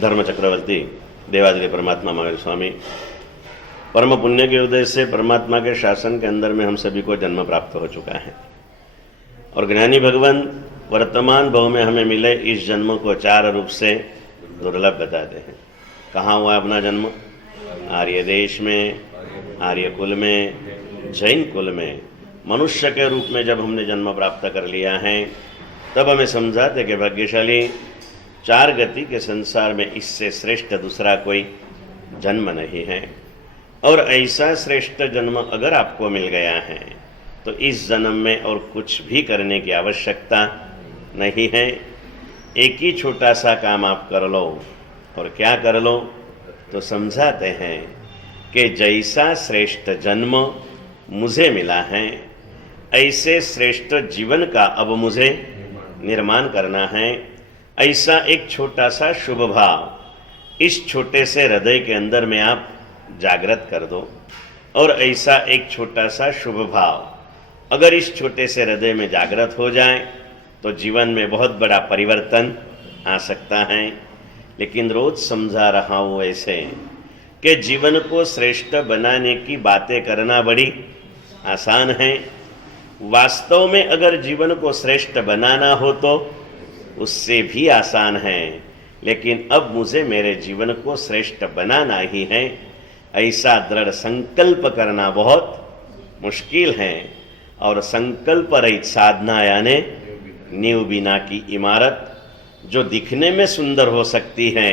धर्म चक्रवर्ती देवादिदेव परमात्मा महावीर स्वामी, परम पुण्य के उदय से परमात्मा के शासन के अंदर में हम सभी को जन्म प्राप्त हो चुका है और ज्ञानी भगवान वर्तमान भव में हमें मिले इस जन्म को चार रूप से दुर्लभ बताते हैं। कहाँ हुआ अपना जन्म? आर्य देश में, आर्य कुल में, जैन कुल में मनुष्य के रूप में जब हमने जन्म प्राप्त कर लिया है तब हमें समझाते कि भाग्यशाली चार गति के संसार में इससे श्रेष्ठ दूसरा कोई जन्म नहीं है। और ऐसा श्रेष्ठ जन्म अगर आपको मिल गया है तो इस जन्म में और कुछ भी करने की आवश्यकता नहीं है। एक ही छोटा सा काम आप कर लो। और क्या कर लो? तो समझाते हैं कि जैसा श्रेष्ठ जन्म मुझे मिला है ऐसे श्रेष्ठ जीवन का अब मुझे निर्माण करना है। ऐसा एक छोटा सा शुभ भाव इस छोटे से हृदय के अंदर में आप जागृत कर दो। और ऐसा एक छोटा सा शुभ भाव अगर इस छोटे से हृदय में जागृत हो जाए तो जीवन में बहुत बड़ा परिवर्तन आ सकता है। लेकिन रोज समझा रहा हूँ ऐसे कि जीवन को श्रेष्ठ बनाने की बातें करना बड़ी आसान है। वास्तव में अगर जीवन को श्रेष्ठ बनाना हो तो उससे भी आसान है। लेकिन अब मुझे मेरे जीवन को श्रेष्ठ बनाना ही है ऐसा दृढ़ संकल्प करना बहुत मुश्किल है। और संकल्प रहित साधना यानी नींव बिना की इमारत जो दिखने में सुंदर हो सकती है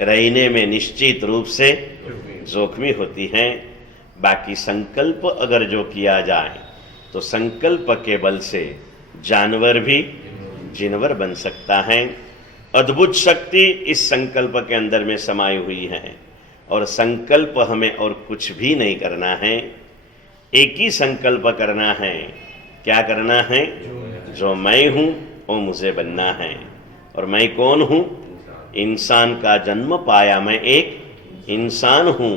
रहने में निश्चित रूप से जोखमी होती है। बाकी संकल्प अगर जो किया जाए तो संकल्प के बल से जानवर भी जिनवर बन सकता है। अद्भुत शक्ति इस संकल्प के अंदर में समाई हुई है और संकल्प हमें और कुछ भी नहीं करना है। एक ही संकल्प करना है। क्या करना है? जो मैं हूँ वो मुझे बनना है। और मैं कौन हूँ? इंसान का जन्म पाया मैं एक इंसान हूँ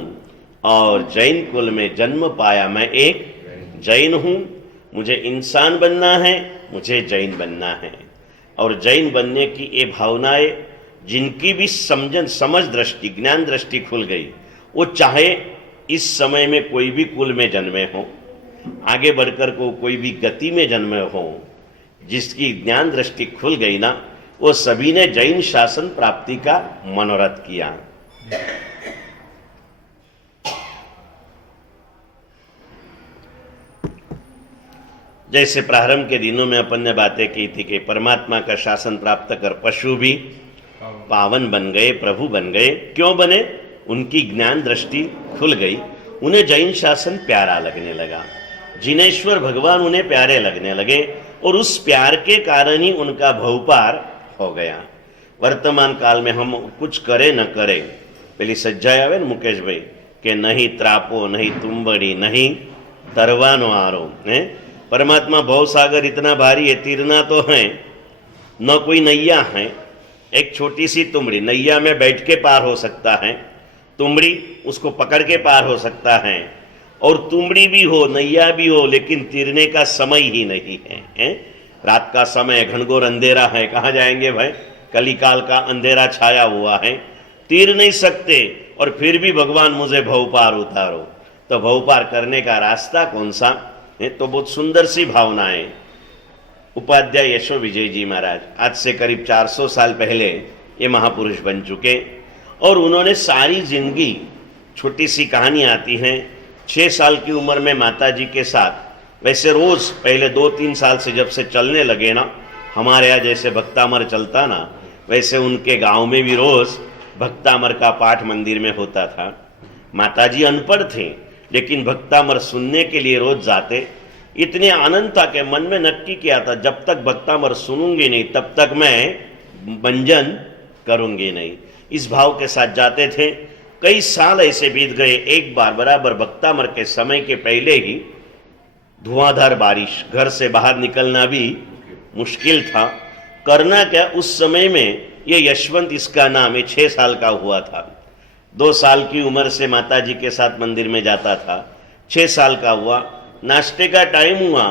और जैन कुल में जन्म पाया मैं एक जैन हूँ। मुझे इंसान बनना है, मुझे जैन बनना है। और जैन बनने की ये भावनाएं जिनकी भी समझ दृष्टि ज्ञान दृष्टि खुल गई वो चाहे इस समय में कोई भी कुल में जन्मे हो, आगे बढ़कर को कोई भी गति में जन्मे हो, जिसकी ज्ञान दृष्टि खुल गई ना वो सभी ने जैन शासन प्राप्ति का मनोरथ किया। जैसे प्रारंभ के दिनों में अपन ने बातें की थी कि परमात्मा का शासन प्राप्त कर पशु भी पावन बन गए, प्रभु बन गए। क्यों बने? उनकी ज्ञान दृष्टि खुल गई, उन्हें जैन शासन प्यारा लगने लगा, जिनेश्वर भगवान उन्हें प्यारे लगने लगे और उस प्यार के कारण ही उनका भवपार हो गया। वर्तमान काल में हम कुछ करे न करे, पहली सज्जाए आवे न मुकेश भाई के नहीं त्रापो, नहीं तुम्बड़ी, नहीं तरवानो आरो है। परमात्मा भवसागर इतना भारी है, तीरना तो है न कोई नैया है। एक छोटी सी तुमड़ी नैया में बैठ के पार हो सकता है, तुमड़ी उसको पकड़ के पार हो सकता है। और तुमड़ी भी हो, नैया भी हो, लेकिन तीरने का समय ही नहीं है। रात का समय, घनघोर अंधेरा है, कहाँ जाएंगे भाई? कलिकाल का अंधेरा छाया हुआ है, तीर नहीं सकते। और फिर भी भगवान मुझे भवपार उतारो, तो भवपार करने का रास्ता कौन सा है? तो बहुत सुंदर सी भावना है। उपाध्याय यशो विजय जी महाराज आज से करीब 400 साल पहले ये महापुरुष बन चुके और उन्होंने सारी जिंदगी, छोटी सी कहानी आती है, 6 साल की उम्र में माता जी के साथ, वैसे रोज पहले 2-3 साल से जब से चलने लगे ना, हमारे यहाँ जैसे भक्तामर चलता ना वैसे उनके गांव में भी रोज भक्तामर का पाठ मंदिर में होता था। माता जी अनपढ़ थे लेकिन भक्तामर सुनने के लिए रोज जाते। इतने आनंद था कि मन में नक्की किया था जब तक भक्तामर सुनूंगी नहीं तब तक मैं भंजन करूंगी नहीं। इस भाव के साथ जाते थे। कई साल ऐसे बीत गए। एक बार बराबर भक्तामर के समय के पहले ही धुआंधार बारिश, घर से बाहर निकलना भी मुश्किल था। करना क्या? उस समय में ये यशवंत इसका नाम है, 6 साल का हुआ था। 2 साल की उम्र से माता जी के साथ मंदिर में जाता था। 6 साल का हुआ, नाश्ते का टाइम हुआ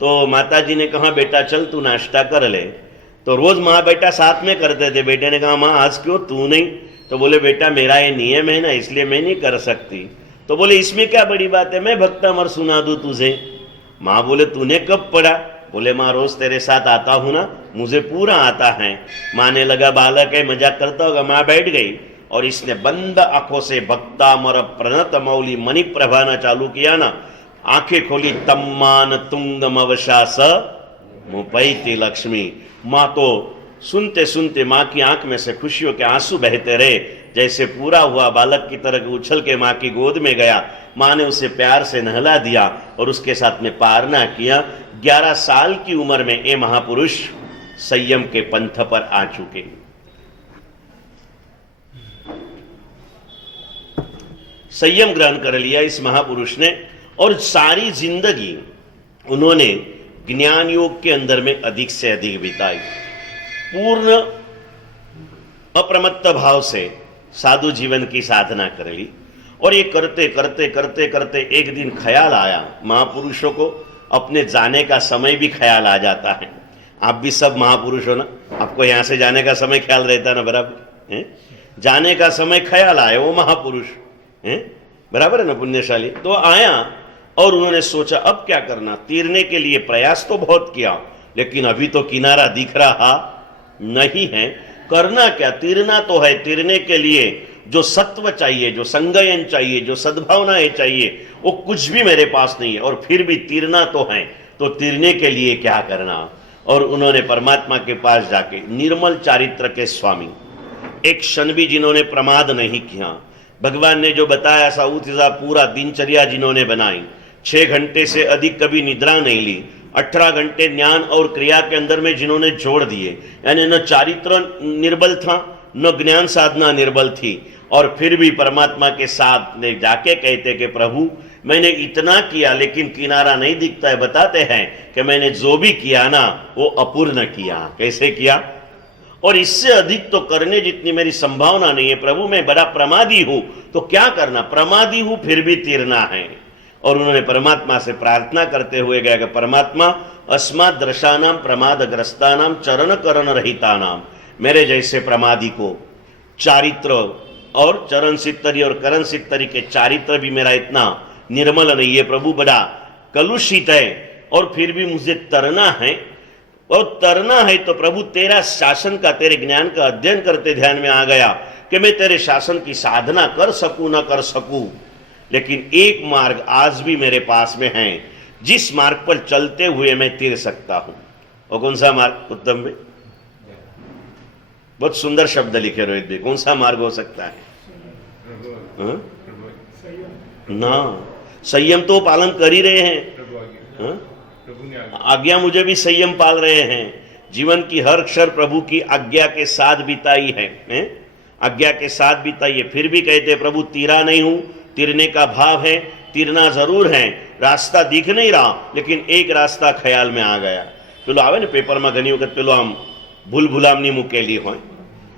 तो माता जी ने कहा बेटा चल तू नाश्ता कर ले। तो रोज माँ बेटा साथ में करते थे। बेटे ने कहा माँ आज क्यों तू नहीं? तो बोले बेटा मेरा ये नियम है ना, इसलिए मैं नहीं कर सकती। तो बोले इसमें क्या बड़ी बात है, मैं भक्तामर सुना दूं तुझे। माँ बोले तूने कब पढ़ा? बोले माँ रोज तेरे साथ आता हूं ना, मुझे पूरा आता है। माँ ने लगा बालक है मजाक करता होगा, माँ बैठ गई और इसने बंद आंखों से भक्तामर प्रणत मौली मणि प्रभाना चालू किया ना, आंखें खोली, तम्मान तुंगम अवशास मुपैती लक्ष्मी। माँ तो सुनते सुनते माँ की आंख में से खुशियों के आंसू बहते रहे। जैसे पूरा हुआ बालक की तरह उछल के माँ की गोद में गया। माँ ने उसे प्यार से नहला दिया और उसके साथ में पारना किया। 11 साल की उम्र में ये महापुरुष संयम के पंथ पर आ चुके। संयम ग्रहण कर लिया इस महापुरुष ने और सारी जिंदगी उन्होंने ज्ञान योग के अंदर में अधिक से अधिक बिताई। पूर्ण अप्रमत्त भाव से साधु जीवन की साधना कर ली। और ये करते करते करते करते एक दिन ख्याल आया, महापुरुषों को अपने जाने का समय भी ख्याल आ जाता है। आप भी सब महापुरुष हो ना, आपको यहां से जाने का समय ख्याल रहता है ना, बराबर है? जाने का समय ख्याल आया, वो महापुरुष है, बराबर है ना, पुण्यशाली। तो आया और उन्होंने सोचा अब क्या करना। तीरने के लिए प्रयास तो बहुत किया, लेकिन अभी तो किनारा दिख रहा नहीं है। करना क्या? तीरना तो है। तीरने के लिए जो सत्व चाहिए, जो संगयन चाहिए, जो सद्भावनाएं चाहिए, वो कुछ भी मेरे पास नहीं है। और फिर भी तीरना तो है, तो तीरने के लिए क्या करना? और उन्होंने परमात्मा के पास जाके, निर्मल चारित्र के स्वामी, एक क्षण भी जिन्होंने प्रमाद नहीं किया, भगवान ने जो बताया सा उतना पूरा दिनचर्या जिन्होंने बनाई, 6 घंटे से अधिक कभी निद्रा नहीं ली, 18 घंटे ज्ञान और क्रिया के अंदर में जिन्होंने जोड़ दिए, यानी न चारित्र निर्बल था न ज्ञान साधना निर्बल थी। और फिर भी परमात्मा के साथ में जाके कहते कि प्रभु मैंने इतना किया लेकिन किनारा नहीं दिखता है। बताते हैं कि मैंने जो भी किया ना वो अपूर्ण किया। कैसे किया? और इससे अधिक तो करने जितनी मेरी संभावना नहीं है प्रभु, मैं बड़ा प्रमादी हूं। तो क्या करना? प्रमादी हूं फिर भी तीरना है। और उन्होंने परमात्मा से प्रार्थना करते हुए गया कि परमात्मा अस्मात् दृशानाम प्रमादग्रस्तानाम चरण करण रहितानाम, मेरे जैसे प्रमादी को चारित्र और चरण सिद्धरि और करण सिद्धरि के चारित्र भी मेरा इतना निर्मल नहीं है प्रभु, बड़ा कलुषित है। और फिर भी मुझे तरना है, और तरना है तो प्रभु तेरा शासन का, तेरे ज्ञान का अध्ययन करते ध्यान में आ गया कि मैं तेरे शासन की साधना कर सकूं ना कर सकूं। लेकिन एक मार्ग आज भी मेरे पास में है, जिस मार्ग पर चलते हुए मैं तीर सकता हूं। और कौन सा मार्ग? उत्तम भाई बहुत सुंदर शब्द लिखे रोहित भाई, कौन सा मार्ग हो सकता है? ना, संयम तो पालन कर ही रहे हैं। आज्ञा मुझे भी संयम पाल रहे हैं। जीवन की हर क्षण प्रभु की आज्ञा के साथ बिताई है, आज्ञा के साथ बिताई है। फिर भी कहते प्रभु तीरा नहीं हूं, तीरने का भाव है, तीरना जरूर है। रास्ता दिख नहीं रहा लेकिन एक रास्ता ख्याल में आ गया। पेलो आवे ने पेपर में घनी वखत पेलो आम भूल भूलामनी मुकेली होय,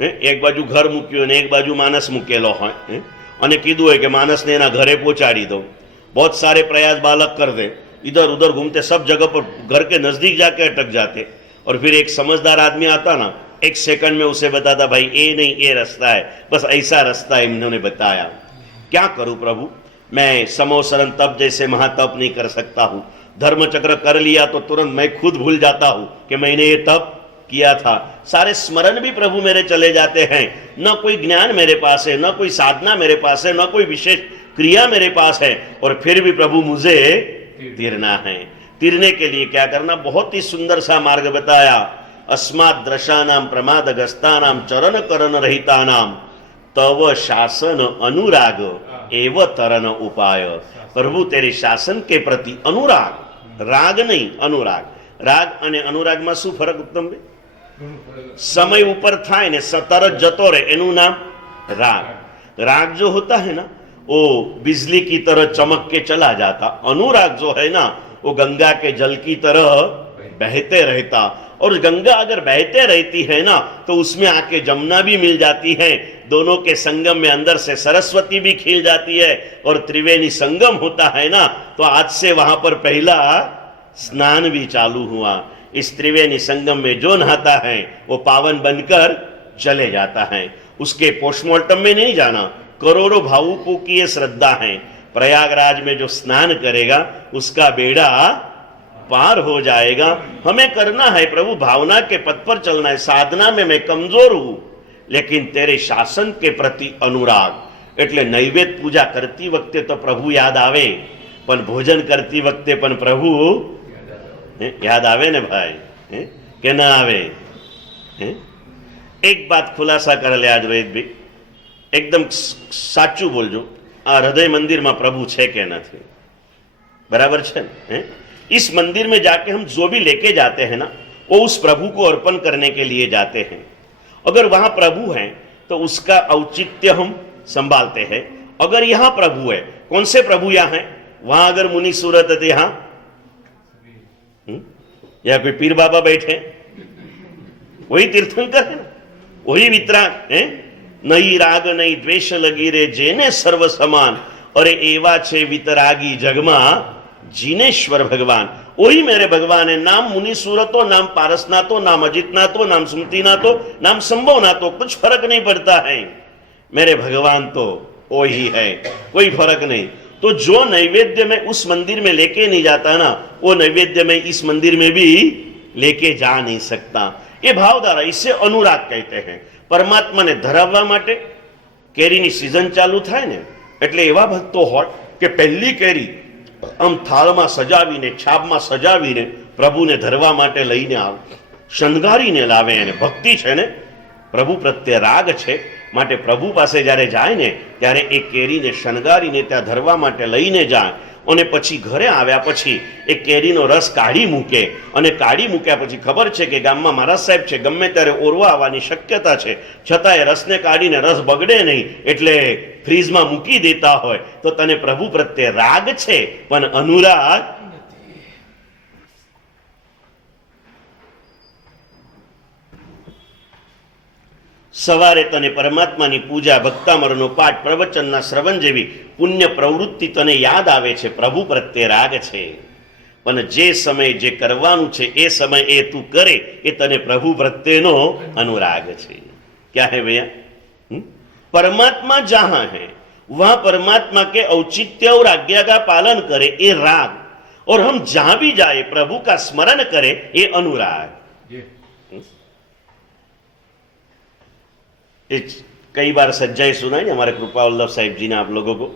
एक बाजू घर मूक्यो ने एक बाजू मानस मुकेलो होय, અને કીધું હોય કે માણસને એના ઘરે પહોંચાડી दो। बहुत सारे प्रयास बालक कर दे, इधर उधर घूमते, सब जगह पर घर के नजदीक जाके अटक जाते। और फिर एक समझदार आदमी आता ना, एक सेकंड में उसे बताता भाई ये नहीं ये रास्ता है, बस ऐसा रास्ता इन्होंने बताया। क्या करूं प्रभु, मैं समोसरन तप जैसे महातप नहीं कर सकता हूं। धर्मचक्र कर लिया तो तुरंत मैं खुद भूल जाता हूं कि मैंने ये तप किया था। सारे स्मरण भी प्रभु मेरे चले जाते हैं। न कोई ज्ञान मेरे पास है, न कोई साधना मेरे पास है, न कोई विशेष क्रिया मेरे पास है। और फिर भी प्रभु मुझे तीरना है। तीरने के लिए क्या करना? बहुत ही सुंदर सा मार्ग बताया। अस्मात् दृशानाम प्रमादग्रस्तानाम चरण करण रहितानाम तव शासन अनुराग एव तरन उपाय। प्रभु तेरे शासन के प्रति अनुराग, राग नहीं अनुराग। राग અને अनुरागમાં શું ફરક ઉત્તમ? समय ऊपर થાય ને तरत जतो रहे एनु नाम राग। राग जो होता है ना वो बिजली की तरह चमक के चला जाता, अनुराग जो है ना वो गंगा के जल की तरह बहते रहता। और गंगा अगर बहते रहती है ना तो उसमें आके जमुना भी मिल जाती है, दोनों के संगम में अंदर से सरस्वती भी खिल जाती है। और त्रिवेणी संगम होता है ना तो आज से वहां पर पहला स्नान भी चालू हुआ। इस त्रिवेणी संगम में जो नहाता है वो पावन बनकर चले जाता है। उसके पोस्टमार्टम में नहीं जाना। करोड़ों भावुकों की ये श्रद्धा है, प्रयागराज में जो स्नान करेगा उसका बेड़ा पार हो जाएगा। हमें करना है प्रभु, भावना के पथ पर चलना है। साधना में मैं कमजोर हूं, लेकिन तेरे शासन के प्रति अनुराग। એટલે નૈવેદ્ય પૂજા કરતી વખતે તો પ્રભુ યાદ આવે, પણ ભોજન કરતી વખતે પણ પ્રભુ યાદ આવે ને ભાઈ, કે ના આવે? એક વાત ખુલાસા કરેલી આજ રોહિતભાઈ, એકદમ સાચું બોલજો, આ હૃદય મંદિરમાં પ્રભુ છે કે નથી? बराबर છે ને? इस मंदिर में जाके हम जो भी लेके जाते हैं ना, वो उस प्रभु को अर्पण करने के लिए जाते हैं। अगर वहां प्रभु हैं तो उसका औचित्य हम संभालते हैं। अगर यहां प्रभु है, कौन से प्रभु यहां है? वहां अगर मुनि सूरत है यहां, या कोई पीर बाबा बैठे, वही तीर्थंकर है ना, वही वितराग है। नहीं राग नहीं द्वेष लगी रे जेने सर्व समान, अरे एवा छे वितरागी जगमा जिनेश्वर भगवान। वही मेरे भगवान है। नाम मुनि सूरतो, नाम पारस ना तो, नाम अजित ना तो, नाम सुमति ना तो, नाम संभव ना तो, कुछ फर्क नहीं पड़ता है। मेरे भगवान तो वही है, कोई फर्क नहीं। तो जो नैवेद्य में उस मंदिर में लेके नहीं जाता ना, वो नैवेद्य में इस मंदिर में भी लेके जा नहीं सकता। ये भावधारा, इसे अनुराग कहते हैं। परमात्मा ने धराववा माटे केरीनी सीजन चालू थाय ने એટલે એવા ભક્તો હોય કે પહેલી કેરી આમ થાળમાં સજાવીને, છાબમાં સજાવીને પ્રભુને ધરવા માટે લઈને આવે, શણગારીને લાવે। એને ભક્તિ છે ને, પ્રભુ પ્રત્યે રાગ છે, માટે પ્રભુ પાસે જ્યારે જાય ને ત્યારે એ કેરીને શણગારીને ત્યાં ધરવા માટે લઈને જાય, અને પછી ઘરે આવ્યા પછી એ કેરીનો રસ કાઢી મૂકે, અને કાઢી મૂક્યા પછી ખબર છે કે ગામમાં મહારાજ સાહેબ છે, ગમે ત્યારે ઓરવા આવવાની શક્યતા છે, છતાં એ રસને કાઢીને રસ બગડે નહીં એટલે ફ્રીજમાં મૂકી દેતા હોય। તો તને પ્રભુ પ્રત્યે રાગ છે પણ અનુરાગ। સવારે તને પરમાત્માની પૂજા, ભક્તામરનો પાઠ, પ્રવચનના શ્રવણ જેવી પુણ્ય પ્રવૃત્તિ તને યાદ આવે છે, પ્રભુ પ્રત્યે રાગ છે। પણ જે સમય જે કરવાનું છે એ સમય એ તું કરે, એ તને પ્રભુ પ્રત્યેનો अनुराग છે। क्या है भैया? परमात्मा जहां है वहां परमात्मा के औचित्य और आज्ञा का पालन करे, ये राग। और हम जहां भी जाए प्रभु का स्मरण करे, ये अनुराग। कई बार सज्जाई सुनाई हमारे कृपा वल्लभ साहिब जी ने आप लोगों को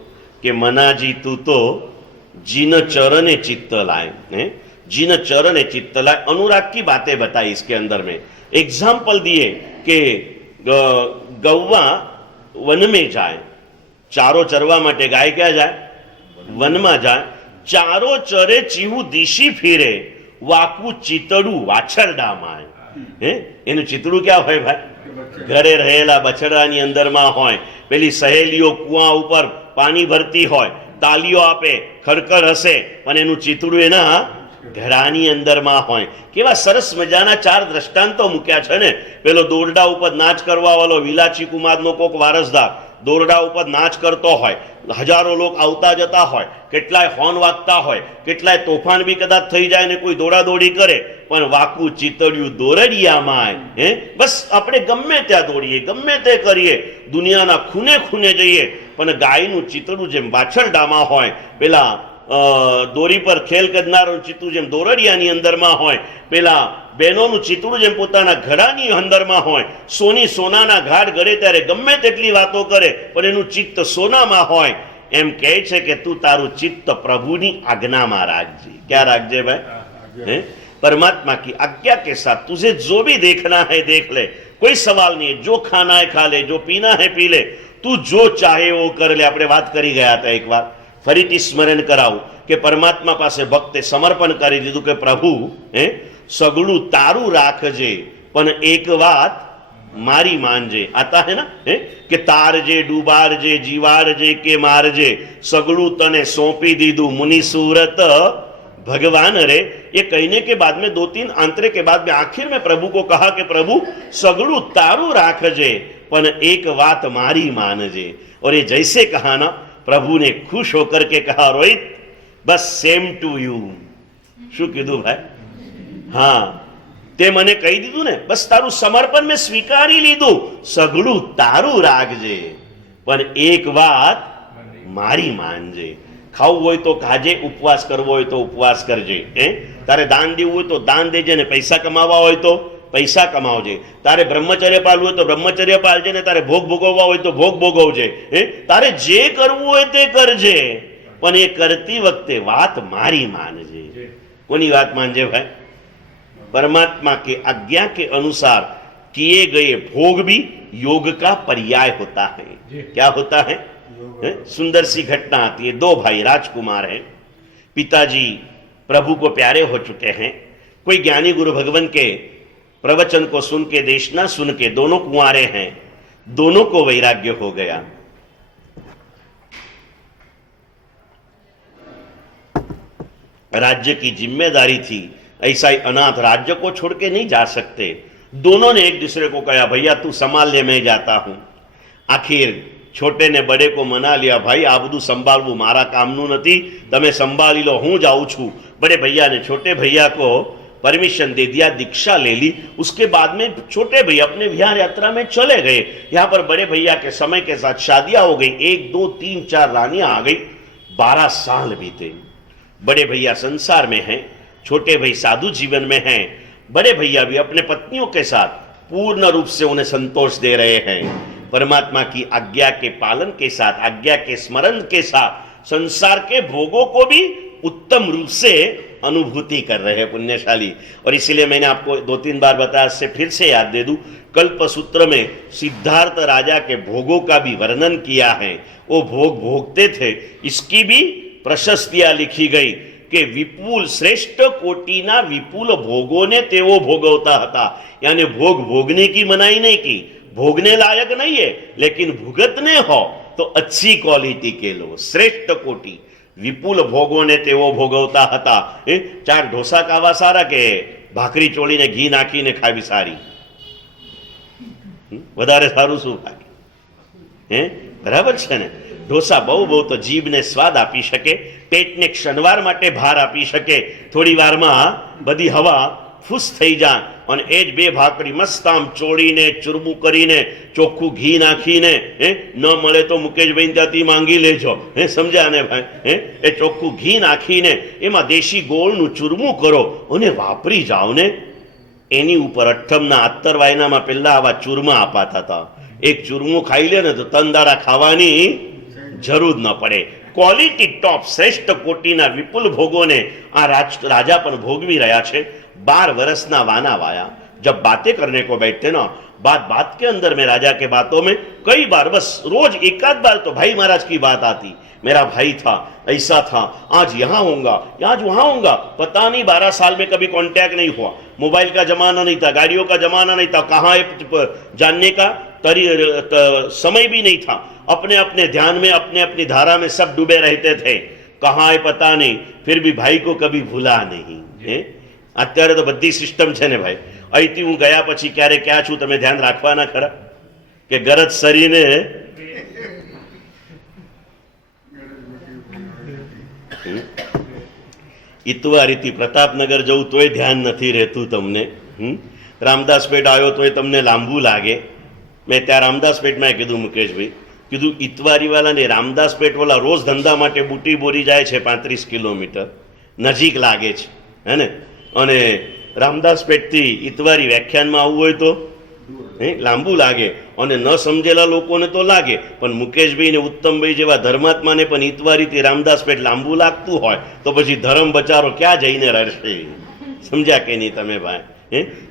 कि मना जी तू तो जिन चरणे चित्त लाए, जिन चरणे चित्त लाए। अनुराग की बातें बताई इसके अंदर में। एग्जाम्पल दिए कि गौवा वन में जाए, चारो चरवा माटे गाय क्या जाए? वन में जाए। चारो चरे चीहू दिशी फिरे, वाकू चितड़ू वाछरडा माए। एनु चितड़ू क्या होय भाई? घरे रहेला बछड़ानी अंदर में होय। पेली सहेलीओ कुआ ऊपर पानी भरती होय, तालीओ आपे, खड़खड़ हसे, पण एनु चितड़ू एना घरानी अंदर में होय। केवा सरस मजाना चार दृष्टांतो मूक्या छे ने। पेलो दोरडा ऊपर नाच करवा वालो विलाची कुमारनो कोक वारसदार दोरडा ऊपर नाच करतो होय, हजारों लोग आवता जता होय, કેટલાય હોર્ન વાગતા હોય, કેટલાય તોફાન બી કદાચ થઈ જાય ને કોઈ દોડાદોડી કરે, પણ વાકું ચીતડ્યું દોરડિયામાં। બસ આપણે ગમે ત્યાં દોડીએ, ગમે તે કરીએ, દુનિયાના ખૂને ખૂને જઈએ, પણ ગાયનું ચીતડું જેમ વાછરડામાં હોય, પેલા દોરી પર ખેલ કરનારું ચીતડું જેમ દોરડિયાની અંદરમાં હોય, પેલા બહેનોનું ચીતડું જેમ પોતાના ઘડાની અંદરમાં હોય। સોની સોનાના ઘાટ ગળે ત્યારે ગમે તેટલી વાતો કરે, પણ એનું ચિત્ત સોનામાં હોય। એમ કહે છે કે તું તારું ચિત્ત પ્રભુની આજ્ઞામાં રાખજે। क्या રાખજે भाई? परमात्मा की आज्ञा के साथ तुझे जो भी देखना है देख ले, कोई सवाल नहीं है। जो खाना है खा ले, जो पीना है पी ले, तू जो चाहे वो कर ले। આપણે વાત કરી ગયા હતા એક વાર, ફરીથી સ્મરણ કરાવું કે પરમાત્મા પાસે ભક્તે સમર્પણ કરી દીધું કે પ્રભુ સગળું તારું રાખજે, પણ એક વાત मारी मानजे। आता है ना कि तारजे डूबारजे जीवारजे के मारजे, सगड़ू तने सौंपी दीदू मुनि सूरत भगवान रे। ये कहने के बाद में 2-3 आंतरे के बाद में आखिर में प्रभु को कहा कि प्रभु सगड़ू तारू राखजे, पण एक बात मारी मानजे। और ये जैसे कहा ना, प्रभु ने खुश होकर के कहा रोहित बस सेम टू यू। शू कीधु भाई? हाँ, તે મને કહી દીધું ને, બસ તારું સમર્પણ મેં સ્વીકારી લીધું, સઘળું તારું રાખજે, પણ એક વાત મારી માનજે. ખાવું હોય તો ખાજે, ઉપવાસ કરવો હોય તો ઉપવાસ કરજે, તારે દાન દેવું હોય તો દાન દેજે, ને પૈસા કમાવા હોય તો પૈસા કમાવજે, તારે બ્રહ્મચર્ય પાળવું હોય તો બ્રહ્મચર્ય પાળજે, ને તારે ભોગ ભોગવવા હોય તો ભોગ ભોગવજે, તારે જે કરવું હોય તે કરજે, પણ એ કરતી વખતે વાત મારી માનજે. કોની વાત માનજે ભાઈ? परमात्मा के आज्ञा के अनुसार किए गए भोग भी योग का पर्याय होता है. क्या होता है? सुंदर सी घटना आती है. दो भाई राजकुमार हैं, पिताजी प्रभु को प्यारे हो चुके हैं. कोई ज्ञानी गुरु भगवान के प्रवचन को सुन के, देशना सुन के, दोनों कुंवारे हैं, दोनों को वैराग्य हो गया. राज्य की जिम्मेदारी थी, ऐसा ही अनाथ राज्य को छोड़ के नहीं जा सकते. दोनों ने एक दूसरे को कहा, भैया तू संभाल ले, मैं जाता हूं. आखिर छोटे ने बड़े को मना लिया, भाई आ બધું संभालવું मारा कामનું નથી, તમે संभाली लो, हूं जाऊं छू. बड़े भैया ने छोटे भैया को परमिशन दे दिया, दीक्षा ले ली. उसके बाद में छोटे भैया अपने विहार यात्रा में चले गए. यहां पर बड़े भैया के समय के साथ शादियां हो गई, 1 2 3 4 रानियां आ गई. 12 साल बीते. बड़े भैया संसार में हैं, छोटे भाई साधु जीवन में हैं. बड़े भैया भी अपने पत्नियों के साथ पूर्ण रूप से उन्हें संतोष दे रहे हैं. परमात्मा की आज्ञा के पालन के साथ, आज्ञा के स्मरण के साथ संसार के भोगों को भी उत्तम रूप से अनुभूति कर रहे हैं पुण्यशाली. और इसीलिए मैंने आपको 2-3 बार बताया, इससे फिर से याद दे दूं, कल्प सूत्र में सिद्धार्थ राजा के भोगों का भी वर्णन किया है. वो भोग भोगते थे, इसकी भी प्रशस्तियां लिखी गई કે વિપુલ શ્રેષ્ઠ કોટીના વિપુલ ભોગોને તેઓ ભોગવતા હતા. यानी भोग भोगने की मनाही नहीं की, भोगने लायक नहीं है, लेकिन भुगतने हो तो अच्छी क्वालिटी के लो. श्रेष्ठ कोटी विपुल भोगोने तेओ भोगवता હતા. 4 ઢોસા ખાવા સારા કે ભાખરી ચોળીને ઘી નાખીને ખાવી સારી? વધારે સારું શું લાગે? બરાબર છે ને? ઢોસા બહુ બહુ તો જીભને સ્વાદ આપી શકે, પેટને ક્ષણવાર માટે ભાર આપી શકે, થોડી વારમાં બધી હવા ફૂસ થઈ જાય, અને એ જ 2 ભાખરી મસ્ત આમ ચોળીને ચૂરમું કરીને ચોખ્ખું ઘી નાખીને, ન મળે તો મુકેશભાઈ ત્યાંથી માંગી લેજો, સમજ્યા ને ભાઈ? એ ચોખ્ખું ઘી નાખીને એમાં દેશી ગોળનું ચૂરમું કરો અને વાપરી જાઓ ને. એની ઉપર અઠ્ઠમના આત્તરવાયનામાં પહેલા આવા ચૂરમા આપાતા હતા. એક ચૂરમું ખાઈ લે ને તો 3 દાડા ખાવાની જરૂર ન પડે. क्वालिटी टॉप श्रेष्ठ कोटिना विपुल भोगों ने आ राजा पर भोगवी रहा है. 12 वर्ष ना वाना वाया. जब बातें करने को बैठते ना, बात के अंदर में राजा के बातों में कई बार, बस रोज 1 आध बार तो भाई महाराज की बात आती. मेरा भाई था, ऐसा था, आज यहाँ होऊंगा, आज वहां होऊंगा. पता नहीं 12 साल में कभी कांटेक्ट नहीं हुआ. मोबाइल का जमाना नहीं था, गाड़ियों का जमाना नहीं था, कहाँ है जानने का समय भी नहीं था. अपने अपने ध्यान में, अपने अपनी धारा में सब डूबे रहते थे. कहाँ है पता नहीं, फिर भी भाई को कभी भूला नहीं. અત્યારે તો બધી સિસ્ટમ છે ને ભાઈ. અહીંથી હું ગયા પછી ક્યારે ક્યાં છું તમે ધ્યાન રાખવાના ખરા? કે ગરજ સરીને ઇતવારીથી પ્રતાપનગર જવું તોય ध्यान નથી રહેતું તમને. રામદાસ પેટ આવ્યો તોય તમને લાંબુ લાગે. મેં ત્યાં રામદાસ પેટમાં કીધું, મુકેશભાઈ કીધું, ઇતવારી વાળા ને રામદાસ પેટ વાળા રોજ ધંધા માટે બુટી બોરી જાય છે 35 કિલોમીટર, નજીક લાગે છે, હે ને? અને રામદાસ પેટથી ઇતવારી વ્યાખ્યાનમાં આવવું હોય તો લાંબુ લાગે, અને ન સમજેલા લોકોને તો લાગે. પણ મુકેશભાઈ ને ઉત્તમભાઈ જેવા ધર્માત્માને પણ ઇતવારીથી રામદાસ પેટ લાંબુ લાગતું હોય તો પછી ધર્મ બચારો ક્યાં જઈને રહેશે? समझा कि नहीं तमें भाई?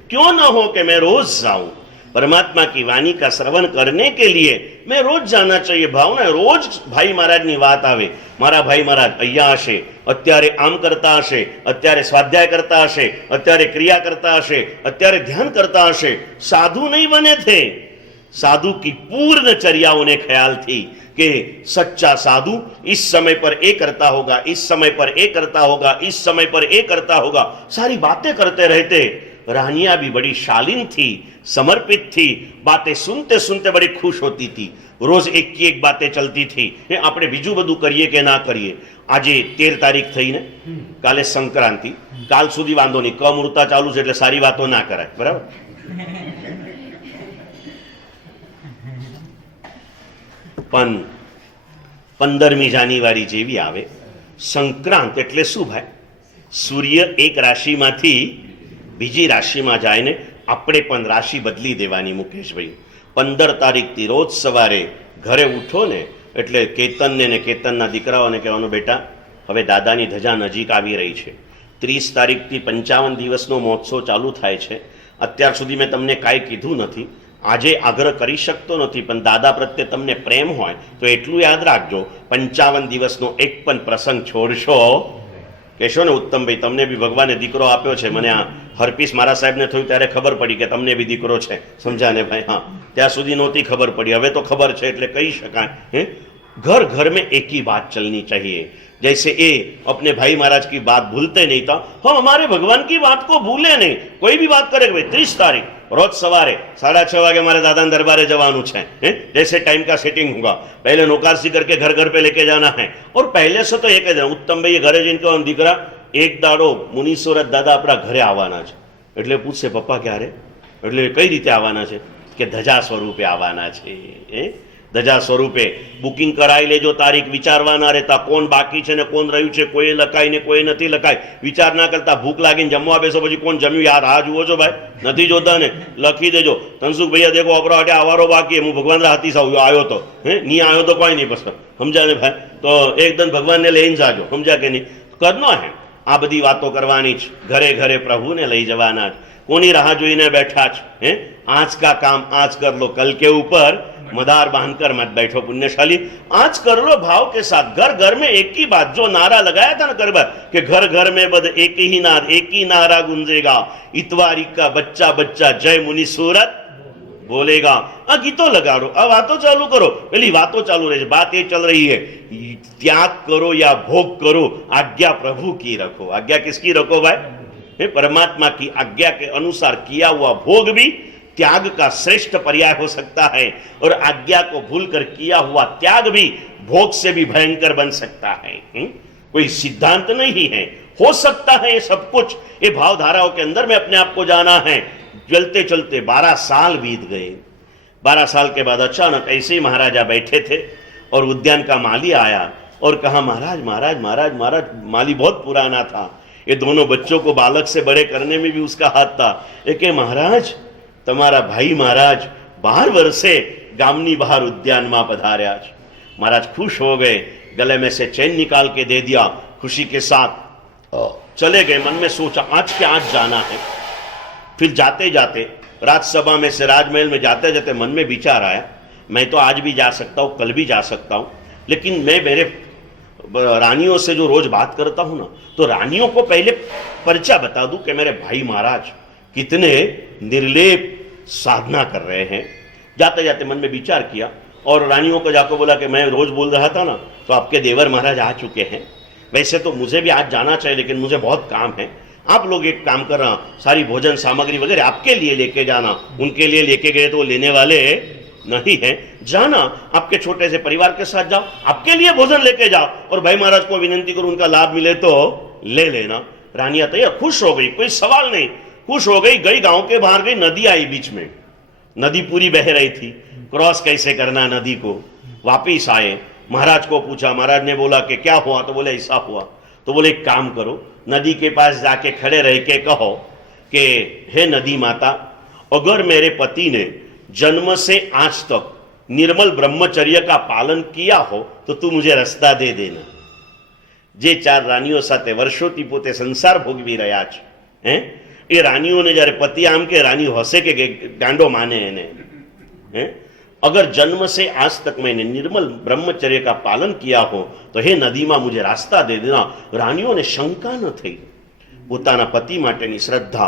क्यों ना हो कि मैं रोज जाऊं. परमात्मा की वाणी का श्रवण करने के लिए मैं रोज जाना चाहिए. भावना रोज भाई महाराज ની વાત આવે, મારા ભાઈ મહારાજ અહીંયા હશે, અત્યારે આમ કરતા હશે, અત્યારે સ્વાધ્યાય કરતા હશે, અત્યારે ક્રિયા કરતા હશે, અત્યારે ध्यान करता હશે. साधु नहीं बने थे. साधु की पूर्ण चर्याओं ने ख्याल थी कि सच्चा साधु इस समय पर ये करता होगा, इस समय पर ये करता होगा, इस समय पर ये करता होगा. सारी बातें करते रहते. रानियां भी बड़ी शालीन थी, समर्पित थी, बातें सुनते सुनते बड़ी खुश होती थी। रोज एक की एक बातें चलती थी। આપણે બીજું બધું કરીએ કે ના કરીએ, આજે 13 તારીખ થઈ ને, કાલે સંક્રાંતિ, કાલ સુધી વાંધો નહીં, કમૃતા ચાલુ છે એટલે સારી વાતો ના કરાય, બરાબર? પણ 15મી જાન્યુઆરી જેવી આવે, સંક્રાંત એટલે શું ભાઈ? સૂર્ય એક રાશિમાંથી બીજી રાશિમાં જાય ને આપણે પણ રાશિ બદલી દેવાની મુકેશભાઈ। 15 તારીખથી રોજ સવારે ઘરે ઉઠો ને એટલે કેતનને ને કેતનના દીકરાઓને કહેવાનું, બેટા હવે દાદાની ધજા નજીક આવી રહી છે। 30 તારીખથી 55 દિવસનો મહોત્સવ ચાલુ થાય છે। અત્યાર સુધી મેં તમને કાંઈ કીધું નથી, આજે આગ્રહ કરી શકતો નથી, પણ દાદા પ્રત્યે તમને પ્રેમ હોય તો એટલું યાદ રાખજો, 55 દિવસનો એક પણ પ્રસંગ છોડશો। કહેશો ને ઉત્તમભાઈ તમને બી ભગવાને દીકરો આપ્યો છે, મને આ હરપીસ મારા સાહેબને થયું ત્યારે ખબર પડી કે તમને બી દીકરો છે, સમજાને ભાઈ? हाँ, ત્યાં સુધી નહોતી खबर पड़ी, હવે तो खबर છે એટલે કહી શકાય। घर घर में एक ही बात चलनी चाहिए। जैसे ये अपने भाई महाराज की बात भूलते नहीं था, हम हमारे भगवान की बात को भूले नहीं। कोई भी बात करे भाई 30 तारीख रोज सवारे 6:30 वागे हमारे दादा दरबारे जवानू है, जैसे टाइम का सेटिंग होगा पहले नौकारसी करके घर घर पे लेके जाना है। और पहले से तो एक उत्तम भाई घरे जिनको दीकरा एक दाड़ो मुनीश्वरत दादा अपना घरे आवाना है, એટલે પૂછશે પપ્પા ક્યારે? એટલે કઈ રીતે આવાના છે? કે ધજા સ્વરૂપે આવાના છે। ધજા સ્વરૂપે બુકિંગ કરાવી લેજો, તારીખ વિચારવાના રહેતા, કોણ બાકી છે ને કોણ રહ્યું છે, કોઈ લખાય ને કોઈ નથી લખાય, વિચાર ના કરતા ભૂખ લાગીને જમવા બેસો પછી કોણ જમ્યું યાર રાહ જુઓ છો ભાઈ? નથી જોતા ને? લખી દેજો, તનસુખ ભૈયા દેખો આપણા માટે આવારો બાકી, હું ભગવાન હાથી સાવ આવ્યો તો નહીં આવ્યો તો કોઈ નહીં, બસ સમજા ને ભાઈ? તો એકદમ ભગવાનને લઈને જાજો, સમજા કે નહીં? કરનો હે આ બધી વાતો કરવાની જ, ઘરે ઘરે પ્રભુને લઈ જવાના જ। કોની રાહ જોઈને બેઠા છે? आज का काम आज कर लो, कल के ऊपर मदार बांधकर मत बैठो पुण्यशाली। आज कर लो भाव के साथ। घर घर में एक ही बात, जो नारा लगाया था ना करबर कि घर घर में बद एक ही नारा गुंजेगा, इतवारी का बच्चा बच्चा जय मुनि सूरत बोलेगा। गीतों लगा लो, अब बातों चालू करो, पहली बातों चालू रहे। बात ये चल रही है, त्याग करो या भोग करो, आज्ञा प्रभु की रखो। आज्ञा किसकी रखो भाई? परमात्मा की आज्ञा के अनुसार किया हुआ भोग भी त्याग का श्रेष्ठ पर्याय हो सकता है, और आज्ञा को भूलकर किया हुआ त्याग भी भोग से भी भयंकर बन सकता है। कोई सिद्धांत नहीं है, हो सकता है ये सब कुछ। ये भावधाराओं के अंदर में अपने आप को जाना है। चलते चलते 12 साल बीत गए। 12 साल के बाद अचानक ऐसे ही महाराजा बैठे थे और उद्यान का माली आया और कहा, महाराज महाराज महाराज महाराज। माली बहुत पुराना था, ये दोनों बच्चों को बालक से बड़े करने में भी उसका हाथ था। एक महाराज તમારા ભાઈ મહારાજ 12 વર્ષે ગામની બહાર ઉદ્યાનમાં પધાર્યા છે। महाराज खुश हो गए, गले में से चैन निकाल के दे दिया, खुशी के साथ चले गए। मन में सोचा आज के आज जाना है। फिर जाते जाते राजसभा में से राजमहल में जाते जाते मन में विचार आया, मैं तो आज भी जा सकता हूँ, कल भी जा सकता हूँ, लेकिन मैं मेरे रानियों से जो रोज बात करता हूँ ना, तो रानियों को पहले परिचय बता दूं कि मेरे भाई महाराज कितने निर्लेप साधना कर रहे हैं। जाते जाते मन में विचार किया और रानियों को जाकर बोला कि मैं रोज बोल रहा था ना, तो आपके देवर महाराज आ चुके हैं। वैसे तो मुझे भी आज जाना चाहिए, लेकिन मुझे बहुत काम है। आप लोग एक काम करना, सारी भोजन सामग्री वगैरह आपके लिए लेके जाना। उनके लिए लेके गए तो लेने वाले नहीं है, जाना आपके छोटे से परिवार के साथ जाओ, आपके लिए भोजन लेके जाओ, और भाई महाराज को विनंती करो उनका लाभ मिले तो ले लेना। रानियां तैयार, खुश हो गई, कोई सवाल नहीं, खुश हो गई। गई गांव के बाहर गई, नदी आई बीच में, नदी पूरी बह रही थी, क्रॉस कैसे करना नदी को। वापिस आए, महाराज को पूछा, महाराज ने बोला कि क्या हुआ? तो बोले ऐसा हुआ। तो बोले एक काम करो, नदी के पास जाके खड़े रह के कहो कि हे नदी माता, अगर मेरे पति ने जन्म से आज तक निर्मल ब्रह्मचर्य का पालन किया हो तो तू मुझे रास्ता दे देना। जे 4 रानियों साथे वर्षोથી પોતે સંસાર ભોગવી રહ્યા છે, એ રાનીઓને જ્યારે પતિ આમ કે રાની હસે કે ગાંડો માને એને, अगर जन्म से आज तक मैंने निर्मल ब्रह्मचर्य का पालन किया हो तो हे नदी में मुझे रास्ता दे देना। रानियों ने शंका न थी, પોતાના પતિ માટેની શ્રદ્ધા,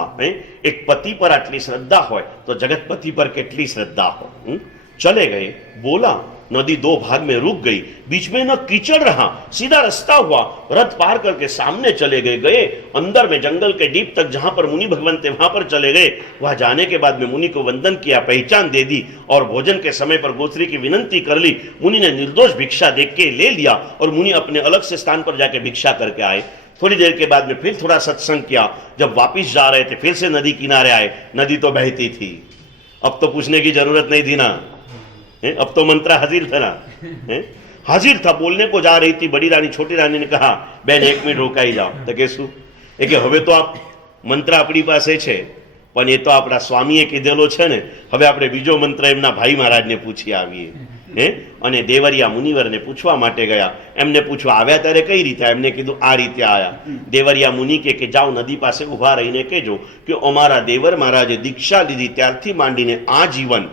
એક પતિ પર આટલી શ્રદ્ધા હોય તો જગતપતિ પર કેટલી શ્રદ્ધા હોય। ચલે ગए, बोला नदी दो भाग में रुक गई, बीच में न कीचड़ रहा, सीधा रास्ता हुआ, रथ पार करके सामने चले गए अंदर में जंगल के डीप तक जहां पर मुनि भगवान थे वहां पर चले गए। वहां जाने के बाद में मुनि को वंदन किया, पहचान दे दी और भोजन के समय पर गोत्री की विनंती कर ली। मुनि ने निर्दोष भिक्षा देख के ले लिया और मुनि अपने अलग से स्थान पर जाके भिक्षा करके आए। थोड़ी देर के बाद में फिर थोड़ा सत्संग किया। जब वापिस जा रहे थे फिर से नदी किनारे आए, नदी तो बहती थी। अब तो पूछने की जरूरत नहीं थी ना, अब तो मंत्र हाजिर था ना, हाजिर था। बोलने को जा रही थी, बड़ी रानी छोटी रानी ने कहा, बेन 1 मिनिट रोकाई जाओ। तो कैसू કે હવે તો આપ મંત્ર આપણી પાસે છે, પણ એ તો આપણા સ્વામીએ કીધેલો છે ને, હવે આપણે બીજો મંત્ર એમના ભાઈ મહારાજને પૂછી આવીએ। અને દેવરિયા મુનિવરને પૂછવા માટે ગયા। એમને પૂછવા આવ્યા ત્યારે કઈ રીતે? એમને કીધું આ રીતે આયા। દેવરિયા મુનિ કે જાઓ નદી પાસે ઊભા રહીને કહેજો કે અમારા દેવર મહારાજે દીક્ષા લીધી ત્યારથી માંડીને આ જીવન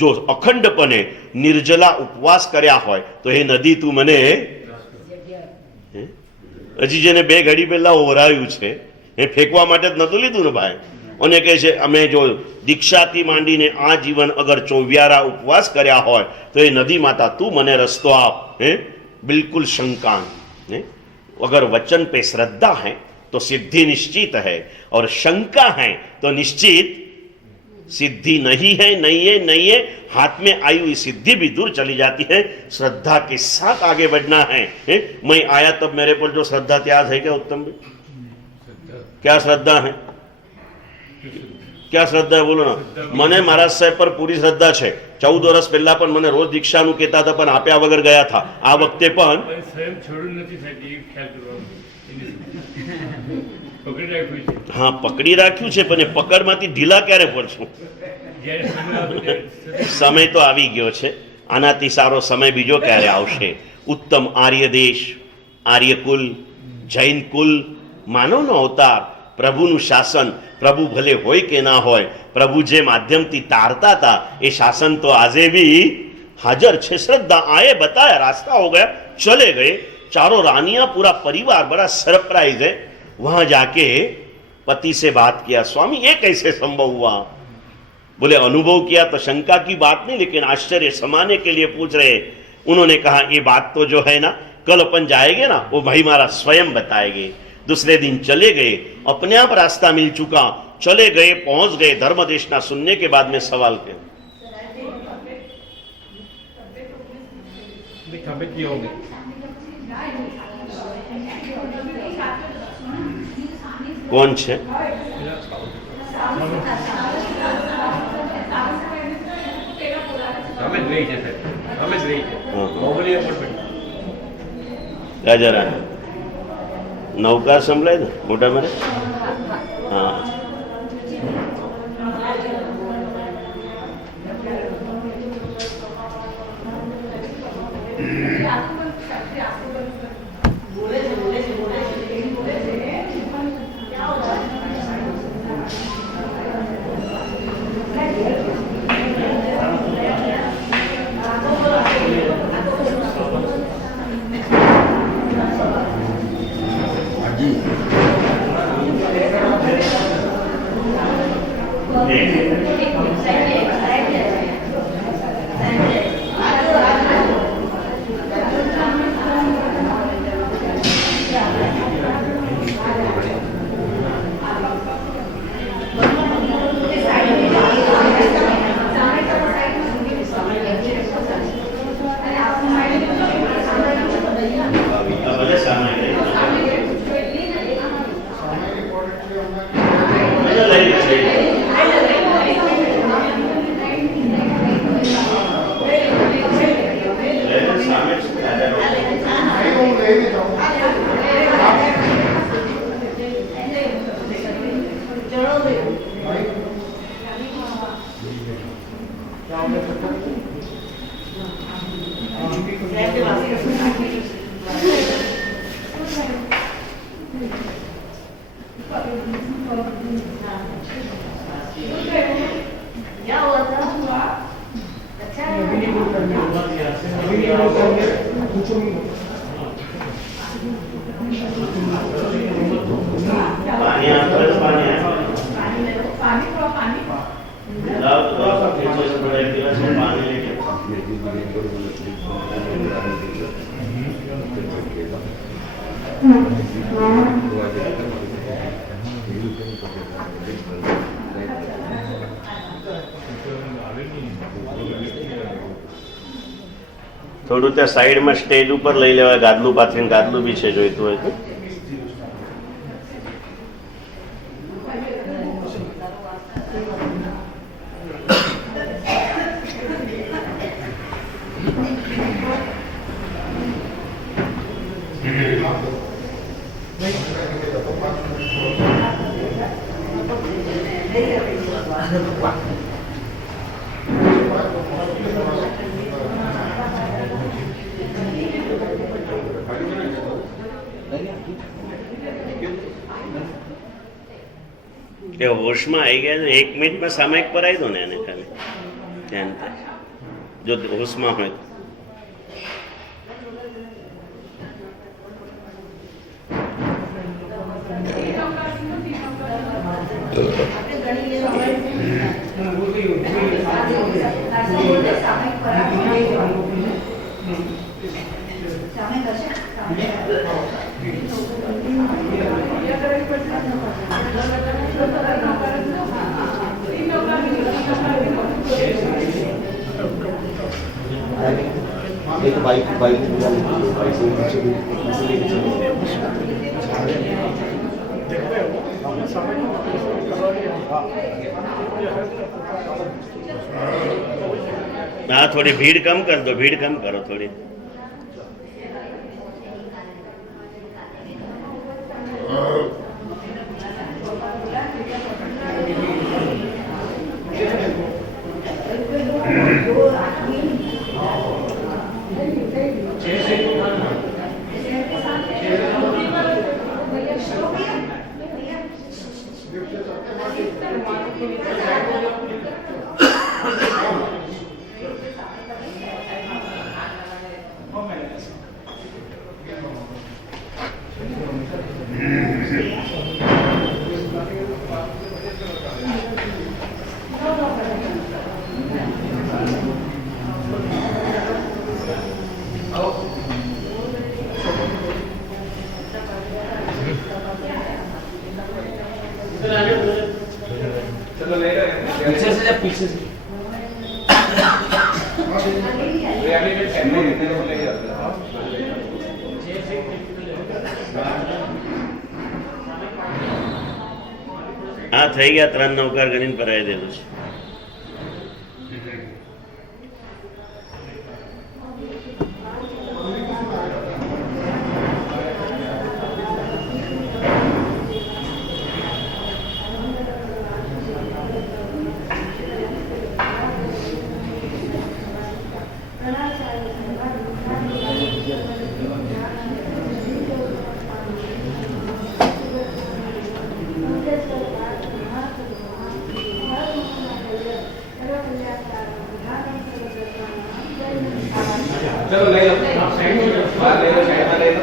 જો અખંડપણે નિર્જલા ઉપવાસ કર્યા હોય તો એ નદી તું મને હજી જેને 2 ઘડી પહેલા ઓરાયું છે એ ફેંકવા માટે જ નતું લીધું ને ભાઈ। અને કહે છે અમે જો દીક્ષાથી માંડીને આ જીવન અગર 24 ઉપવાસ કર્યા હોય તો એ નદી માતા તું મને રસ્તો આપ। बिल्कुल शंका नहीं। अगर वचन पे श्रद्धा है तो सिद्धि निश्चित है, और शंका है तो निश्चित सिद्धि नहीं है, नहीं है। हाथ में आई हुई सिद्धि भी दूर चली जाती है। श्रद्धा के साथ आगे बढ़ना है। मैं आया तब मेरे पर जो श्रद्धा त्याग है क्या उत्तम भाई? क्या श्रद्धा है? क्या श्रद्धा है बोलो ना। મને મહારાજ સાહેબ પર પૂરી શ્રદ્ધા છે। 14 વર્ષ પહેલા પણ મને રોજ દીક્ષાનું કહેતા હતા, પણ આપ્યા વગર ગયા હતા। આ વખતે પણ સ્વયં છોડ્યું નથી સાહેબ, એ ખ્યાલ કરવાનો। પકડી રાખ્યું છે। હા, પકડી રાખ્યું છે, પણ એ પકડમાંથી ઢીલા ક્યારે પડશું? સમય તો આવી ગયો છે, આનાથી સારો સમય બીજો ક્યારે આવશે? ઉત્તમ આર્ય દેશ, આર્યકુલ, જૈન કુલ, માનવનો અવતાર, પ્રભુનું શાસન। પ્રભુ ભલે હોય કે ના હોય, પ્રભુ જે માધ્યમથી તારતા હતા એ શાસન તો આજે भी हाजिर છે। श्रद्धा आए, बताया, रास्ता हो गया, चले गए। चारों रानियां, पूरा परिवार बड़ा सरप्राइज है। वहां जाके पति से बात किया, स्वामी ये कैसे संभव हुआ? बोले अनुभव किया तो शंका की बात नहीं, लेकिन आश्चर्य समाने के लिए पूछ रहे। उन्होंने कहा ये बात तो जो है ना, कल अपन जाएंगे ना, वो भाई महाराज स्वयं बताएंगे। दूसरे दिन चले गए, अपने आप रास्ता मिल चुका, चले गए, पहुंच गए। धर्म देशना सुनने के बाद में सवाल किया, कौन छे? राजा रानी नौकार संभलाय ने मोटा मारे। हाँ, पानी થોડું ત્યાં સાઈડમાં સ્ટેજ ઉપર લઈ લેવાય, ગાદલું પાથરીને, ગાદલું બી છે જોઈતું હોય તો. કે હોશમાં આવી ગયા ને 1 મિનિટમાં સામાયિક પર આવી દો ને એને ખાલી ધ્યાન થાય, જો હોશમાં હોય તો. एक बाइक बाइक से लेके चलो। हाँ, थोड़ी भीड़ कम कर दो, भीड़ कम करो थोड़ी. पीछे से या पीछे से हाँ, થઈ ગયા 3 નૌકાર ગણીને ભરાઈ દેલું છે. चलो ले लो, बाहर ले लो, साइड में ले लो।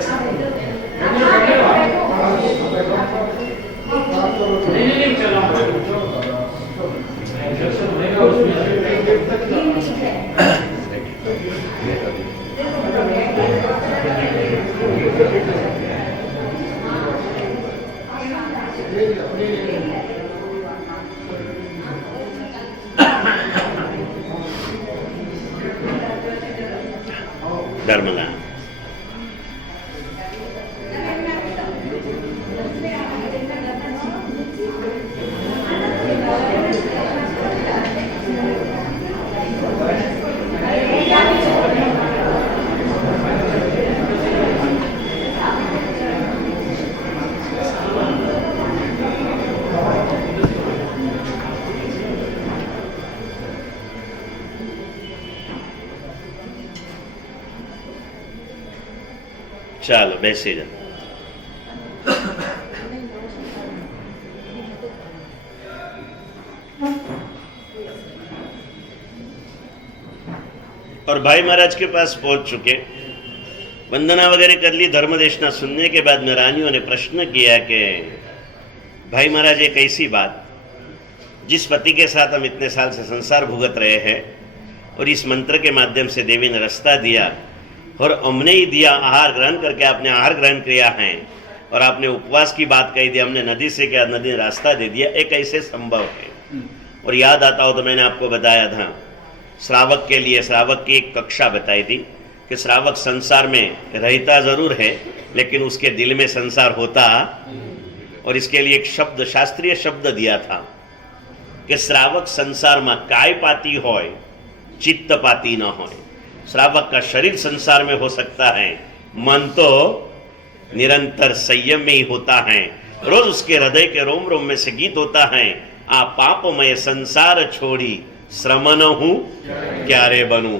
नहीं चलो ધર્મલા ચાલો બેસી જાઓ. और भाई महाराज के पास पहुंच चुके, वंदना वगैरह कर ली. धर्मदेशना सुनने के बाद में रानियों ने प्रश्न किया कि भाई महाराज एक ऐसी बात, जिस पति के साथ हम इतने साल से संसार भुगत रहे हैं और इस मंत्र के माध्यम से देवी ने रास्ता दिया और हमने ही दिया, आहार ग्रहण करके आपने आहार ग्रहण किया है और आपने उपवास की बात कही दी, हमने नदी से क्या, नदी ने रास्ता दे दिया। एक ऐसे संभव है। और याद आता हो तो मैंने आपको बताया था श्रावक के लिए, श्रावक की एक कक्षा बताई थी कि श्रावक संसार में रहता जरूर है लेकिन उसके दिल में संसार होता, और इसके लिए एक शब्द, शास्त्रीय शब्द दिया था कि श्रावक संसार में काय पाती होय चित्त पाती न होय। श्रावक का शरीर संसार में हो सकता है, मन तो निरंतर संयम में ही होता है। रोज उसके हृदय के रोम रोम में से गीत होता है, आ पापमय संसार छोड़ी श्रमन हूं क्या रे बनूं,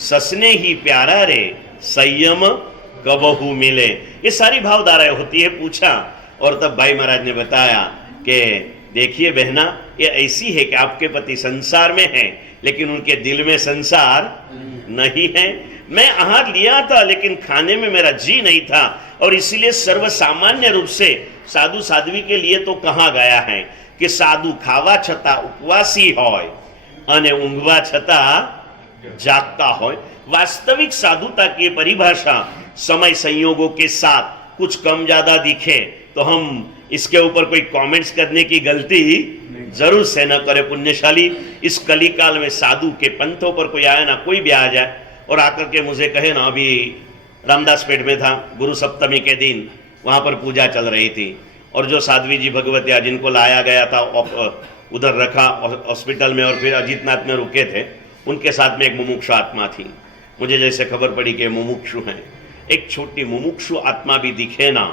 ससने ही प्यारा रे संयम कबहू मिले। ये सारी भावधाराएं होती है। पूछा और तब भाई महाराज ने बताया कि देखिए बहना, ये ऐसी है कि आपके पति संसार में हैं लेकिन उनके दिल में संसार नहीं है। मैं आहार लिया था लेकिन खाने में मेरा जी नहीं था, और इसीलिए सर्वसामान्य रूप से साधु साध्वी के लिए तो कहा गया है कि साधु खावा छता उपवासी होय अने ऊंघवा छता जागता होय। वास्तविक साधुता की परिभाषा समय संयोगों के साथ कुछ कम ज्यादा दिखे तो हम इसके ऊपर कोई कमेंट्स करने की गलती जरूर से न करे। पुण्यशाली इस कली काल में साधु के पंथों पर कोई आए ना, कोई भी आ जाए और आकर के मुझे कहे ना, अभी रामदास पेट में था, गुरु सप्तमी के दिन वहां पर पूजा चल रही थी और जो साध्वी जी भगवतिया जिनको लाया गया था उधर रखा हॉस्पिटल में और फिर अजीतनाथ में रुके थे, उनके साथ में एक मुमुक्षु आत्मा थी। मुझे जैसे खबर पड़ी कि मुमुक्षु हैं, एक छोटी मुमुक्षु आत्मा भी दिखे ना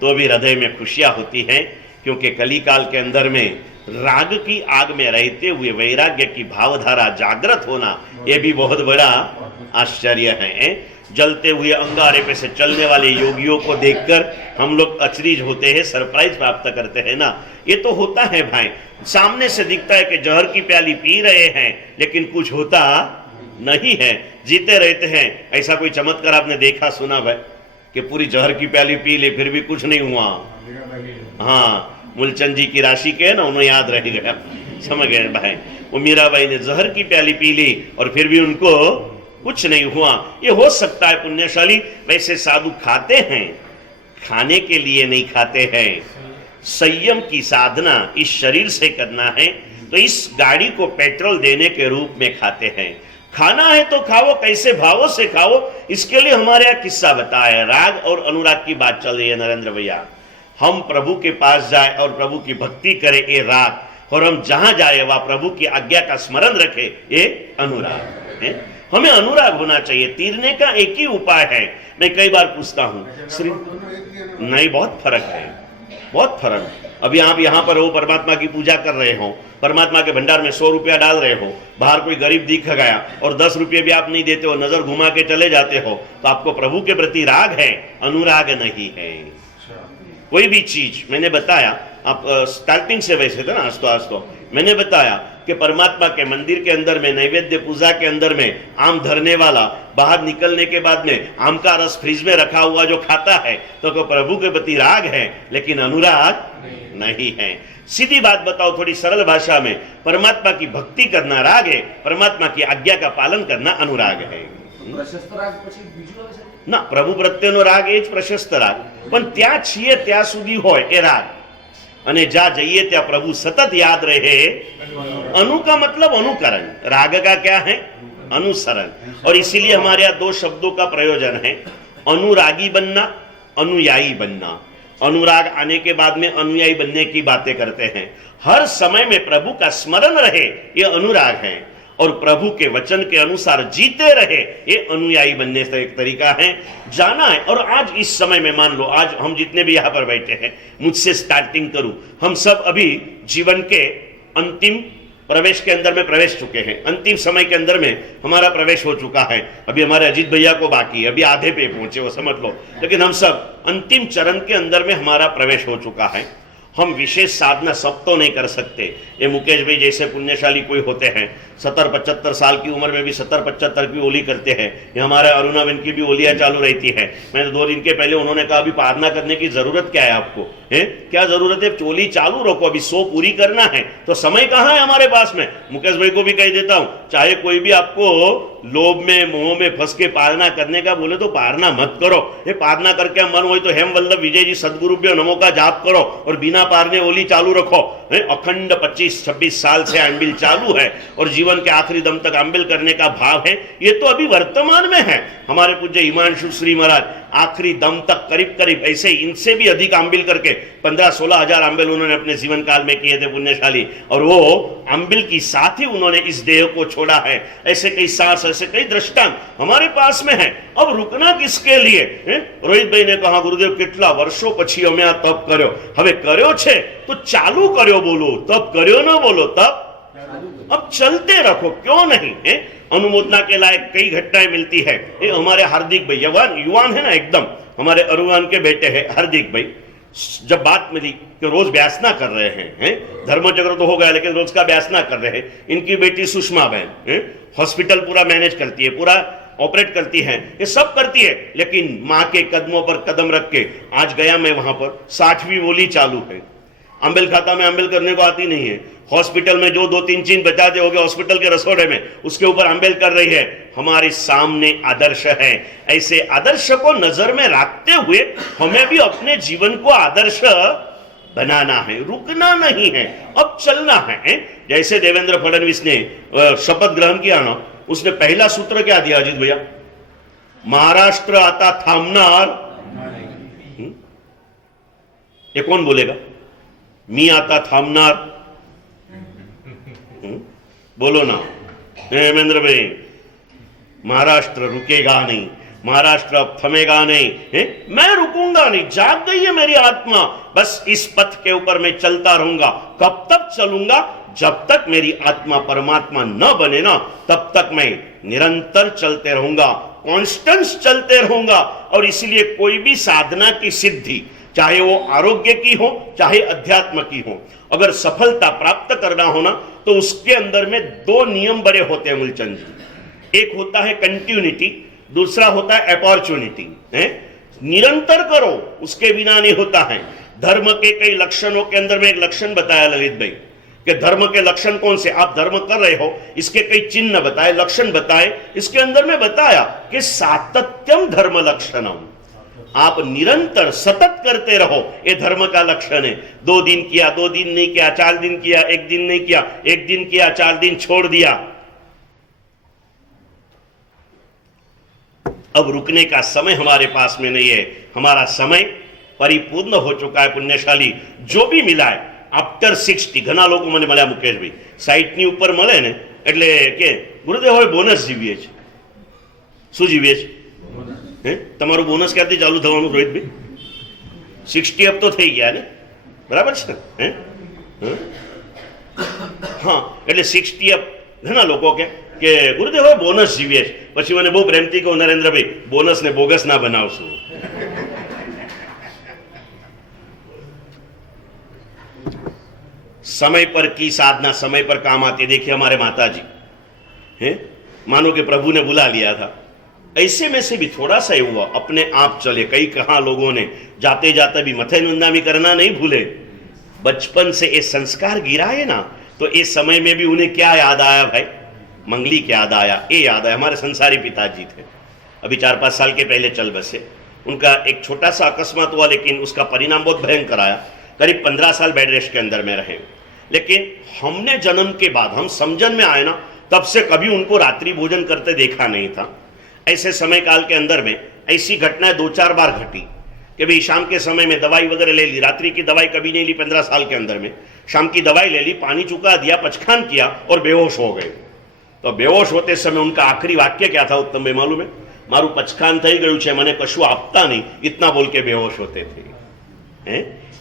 तो भी हृदय में खुशियां होती हैं, क्योंकि कलिकाल के अंदर में राग की आग में रहते हुए वैराग्य की भावधारा जागृत होना, यह भी बहुत बड़ा आश्चर्य है। जलते हुए अंगारे पे से चलने वाले योगियों को देखकर हम लोग अचरीज होते हैं, सरप्राइज प्राप्त करते हैं ना। ये तो होता है भाई, सामने से दिखता है कि जहर की प्याली पी रहे हैं लेकिन कुछ होता नहीं है, जीते रहते हैं। ऐसा कोई चमत्कार आपने देखा सुना भाई कि पूरी जहर की प्याली पी ले फिर भी कुछ नहीं हुआ? हाँ, मूलचंद जी की राशि के है ना, उन्हें याद रह गया, समझ गए भाई। वो मीराबाई ने जहर की प्याली पी ली और फिर भी उनको कुछ नहीं हुआ। ये हो सकता है पुण्यशाली। वैसे साधु खाते हैं, खाने के लिए नहीं खाते हैं। संयम की साधना इस शरीर से करना है तो इस गाड़ी को पेट्रोल देने के रूप में खाते हैं। खाना है तो खाओ, कैसे भावों से खाओ। इसके लिए हमारे यहाँ किस्सा बताया, राग और अनुराग की बात चल रही है नरेंद्र भैया। हम प्रभु के पास जाए और प्रभु की भक्ति करें, ये राग, और हम जहां जाए वहां प्रभु की आज्ञा का स्मरण रखे, ये अनुराग है। हमें अनुराग होना चाहिए। तीरने का एक ही उपाय है। मैं कई बार पूछता हूं, श्री नहीं, बहुत फर्क है, बहुत फर्क। अभी आप यहाँ पर हो, परमात्मा की पूजा कर रहे हो, परमात्मा के भंडार में 100 रुपया डाल रहे हो, बाहर कोई गरीब दिख गया और 10 रुपये भी आप नहीं देते हो, नजर घुमा के चले जाते हो, तो आपको प्रभु के प्रति राग है, अनुराग नहीं है। कोई भी चीज मैंने बताया, आप स्टार्टिंग से वैसे थे ना, आस्तो मैंने बताया कि परमात्मा के मंदिर के अंदर में नैवेद्य पूजा के अंदर में आम धरने वाला बाहर निकलने के बाद में आम का रस फ्रिज में रखा हुआ जो खाता है तो प्रभु के प्रति राग है, लेकिन अनुराग नहीं है। सीधी बात बताओ, थोड़ी सरल भाषा में, परमात्मा की भक्ति करना राग है, परमात्मा की आज्ञा का पालन करना अनुराग है ना। प्रभु प्रत्येनो राग ए ज प्रशस्त राग, पण त्या છીએ ત્યાં સુધી હોય એ રાગ, અને जा जाइए त्या प्रभु सतत याद रहे। अनु का मतलब अनुकरण, राग का क्या है? अनुसरण। और इसीलिए हमारे यहाँ 2 शब्दों का प्रयोजन है, अनुरागी बनना, अनुयायी बनना। अनुराग आने के बाद में अनुयायी बनने की बातें करते हैं। हर समय में प्रभु का स्मरण रहे, ये अनुराग है, और प्रभु के वचन के अनुसार जीते रहे, ये अनुयायी बनने से एक तरीका है। जाना है, और आज इस समय में मान लो, आज हम जितने भी यहाँ पर बैठे हैं, मुझसे स्टार्टिंग करूं, हम सब अभी जीवन के अंतिम प्रवेश के अंदर में प्रवेश चुके हैं, अंतिम समय के अंदर में हमारा प्रवेश हो चुका है। अभी हमारे अजीत भैया को बाकी है, अभी आधे पे पहुंचे वो समझ लो, लेकिन हम सब अंतिम चरण के अंदर में हमारा प्रवेश हो चुका है। हम विशेष साधना सब तो नहीं कर सकते। ये मुकेश भाई जैसे पुण्यशाली कोई होते हैं 70-75 साल की उम्र में भी 70-75 की ओली करते हैं। ये हमारे अरुणाबेन की भी ओलियां चालू रहती है। मैंने 2 दिन के पहले उन्होंने कहा अभी प्रार्थना करने की जरूरत क्या है आपको, है क्या जरूरत है, ओली चालू रखो, अभी 100 पूरी करना है तो समय कहाँ है हमारे पास में। मुकेश भाई को भी कह देता हूं, चाहे कोई भी आपको लोभ में मोह में फंस के पालना करने का बोले तो पालना मत करो। ये पालना करके मन हो तो हेम वल्लभ विजय जी सदगुरुभ्यो नमो का जाप करो और बिना पारने ओली चालू रखो। अखंड 25-26 साल से आंबिल चालू है और जीवन के आखिरी दम तक आंबिल करने का भाव है। ये तो अभी वर्तमान में है। हमारे पूज्य हिमांशु श्री महाराज आखिरी दम तक करीब करीब ऐसे इनसे भी अधिक आंबिल करके 15-16 हजार आंबिल उन्होंने अपने जीवन काल में किए थे पुण्यशाली, और वो आंबिल की साथ ही उन्होंने इस देह को छोड़ा है। ऐसे कई सांस ऐसे कई दृष्टांत हमारे पास में है। अब रुकना किसके लिए। रोहित भाई ने कहा गुरुदेव કેટલા વર્ષો પછી અમે આ તપ કર્યો, હવે કર્યો છે તો ચાલू કર્યો બોલો, તप કર્યો ना बोलो तप अब चलते रखो, क्यों नहीं है। अनुमोदना के लायक कई घटनाएं मिलती है। ये हमारे हार्दिक भाई युवान है ना एकदम, हमारे अरुवान के बेटे हैं हार्दिक भाई, जब बात मिली कि रोज व्यासना कर रहे हैं, धर्मचक्र तो हो गया लेकिन रोज का व्यासना कर रहे हैं। इनकी बेटी सुषमा बहन हॉस्पिटल पूरा मैनेज करती है, पूरा ऑपरेट करती है, ये सब करती है, लेकिन माँ के कदमों पर कदम रख के आज गया मैं वहां पर 60वीं बोली चालू है। अम्बिल खाता में अम्बिल करने को आती नहीं है। हॉस्पिटल में जो 2-3 चीज बचाते हो गए हॉस्पिटल के रसोड़े में, उसके ऊपर अम्बिल कर रही है। हमारे सामने आदर्श है। ऐसे आदर्श को नजर में रखते हुए हमें भी अपने जीवन को आदर्श बनाना है, रुकना नहीं है, अब चलना है। जैसे देवेंद्र फडणवीस ने शपथ ग्रहण किया ना, उसने पहला सूत्र क्या दिया अजीत भैया, महाराष्ट्र आता थामनार। ये कौन बोलेगा, मी आता थामनार, बोलो ना हेमेंद्र भाई। महाराष्ट्र रुकेगा नहीं, महाराष्ट्र अब थमेगा नहीं है? मैं रुकूंगा नहीं, जाग गई है मेरी आत्मा, बस इस पथ के ऊपर मैं चलता रहूंगा। कब तक चलूंगा, जब तक मेरी आत्मा परमात्मा न बने ना, तब तक मैं निरंतर चलते रहूंगा, कॉन्स्टेंस चलते रहूंगा। और इसलिए कोई भी साधना की सिद्धि, चाहे वो आरोग्य की हो चाहे अध्यात्म की हो, अगर सफलता प्राप्त करना हो ना, तो उसके अंदर में 2 नियम बड़े होते हैं मूलचंद जी। एक होता है कंटिन्यूटी, दूसरा होता है अपॉर्चुनिटी। निरंतर करो, उसके बिना नहीं होता है। धर्म के कई लक्षणों के अंदर में एक लक्षण बताया ललित भाई कि धर्म के लक्षण कौन से, आप धर्म कर रहे हो इसके कई चिन्ह बताए, लक्षण बताए। इसके अंदर में बताया कि सातत्यम धर्म लक्षणम, आप निरंतर सतत करते रहो, ये धर्म का लक्षण है। 2 दिन किया, 2 दिन नहीं किया, 4 दिन किया, 1 दिन नहीं किया, 1 दिन किया, 4 दिन छोड़ दिया। अब रुकने का समय हमारे पास में नहीं है, हमारा समय परिपूर्ण हो चुका है पुण्यशाली। जो भी मिला है आफ्टर 60, घना लोग मैंने મળ્યા મુકેશ ભાઈ 60 ની ઉપર મળે ને એટલે કે ગુરુદેવ હવે બોનસ જીવીએ છે। શું જીવીએ છે? તમારું બોનસ ક્યાંથી ચાલુ થવાનું રોહિત ભાઈ? 60 અપ તો થઈ ગયા ને, બરાબર છે ને? હા, એટલે 60 અપ ઘણા લોકો કે ગુરુદેવ હવે બોનસ જીવીએ છે। પછી મને બહુ પ્રેમથી કહું, નરેન્દ્રભાઈ બોનસ ને બોગસ ના બનાવશું। समय पर की साधना समय पर काम आती है। देखिए हमारे माता जी हैं, मानो कि प्रभु ने बुला लिया था, ऐसे में से भी थोड़ा सा हुआ, अपने आप चले। कई कहा लोगों ने जाते जाते भी मथे निंदा भी करना नहीं भूले। बचपन से ये संस्कार गिराए ना, तो इस समय में भी उन्हें क्या याद आया भाई, मंगली क्या याद आया, ये याद आया। हमारे संसारी पिताजी थे, अभी 4-5 साल के पहले चल बसे। उनका एक छोटा सा अकस्मात हुआ, लेकिन उसका परिणाम बहुत भयंकर आया। करीब 15 साल बेड रेस्ट के अंदर में रहे। लेकिन हमने जन्म के बाद, हम समझन में आए ना, तब से कभी उनको रात्रि भोजन करते देखा नहीं था। ऐसे समय काल के अंदर में ऐसी घटनाएं 2-4 बार घटी कि भाई शाम के समय में दवाई वगैरह ले ली, रात्रि की दवाई कभी नहीं ली 15 साल के अंदर में। शाम की दवाई ले ली, पानी चुका दिया, पचखान किया और बेहोश हो गए। तो बेहोश होते समय उनका आखिरी वाक्य क्या था उत्तम भाई मालूम है? मारू पचखान થઈ ગયું છે, મને કશું આપતા નહીં, इतना बोल के बेहोश होते थे।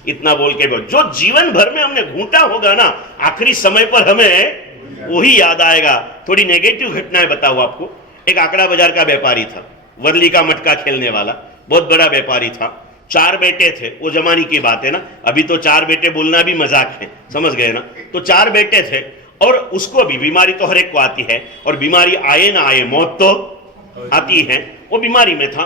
इतना बोल के जो जीवन भर में हमने घूंटा होगा ना, आखिरी समय पर हमें वही याद आएगा। थोड़ी नेगेटिव घटनाएं बताऊं आपको। एक आंकड़ा बाजार का व्यापारी था, वर्ली का मटका खेलने वाला, बहुत बड़ा व्यापारी था। 4 बेटे थे, वो जमाने की बात है ना, अभी तो 4 बेटे बोलना भी मजाक है, समझ गए ना। तो 4 बेटे थे और उसको भी बीमारी तो हर एक को आती है, और बीमारी आए ना आए मौत तो आती है। वो बीमारी में था,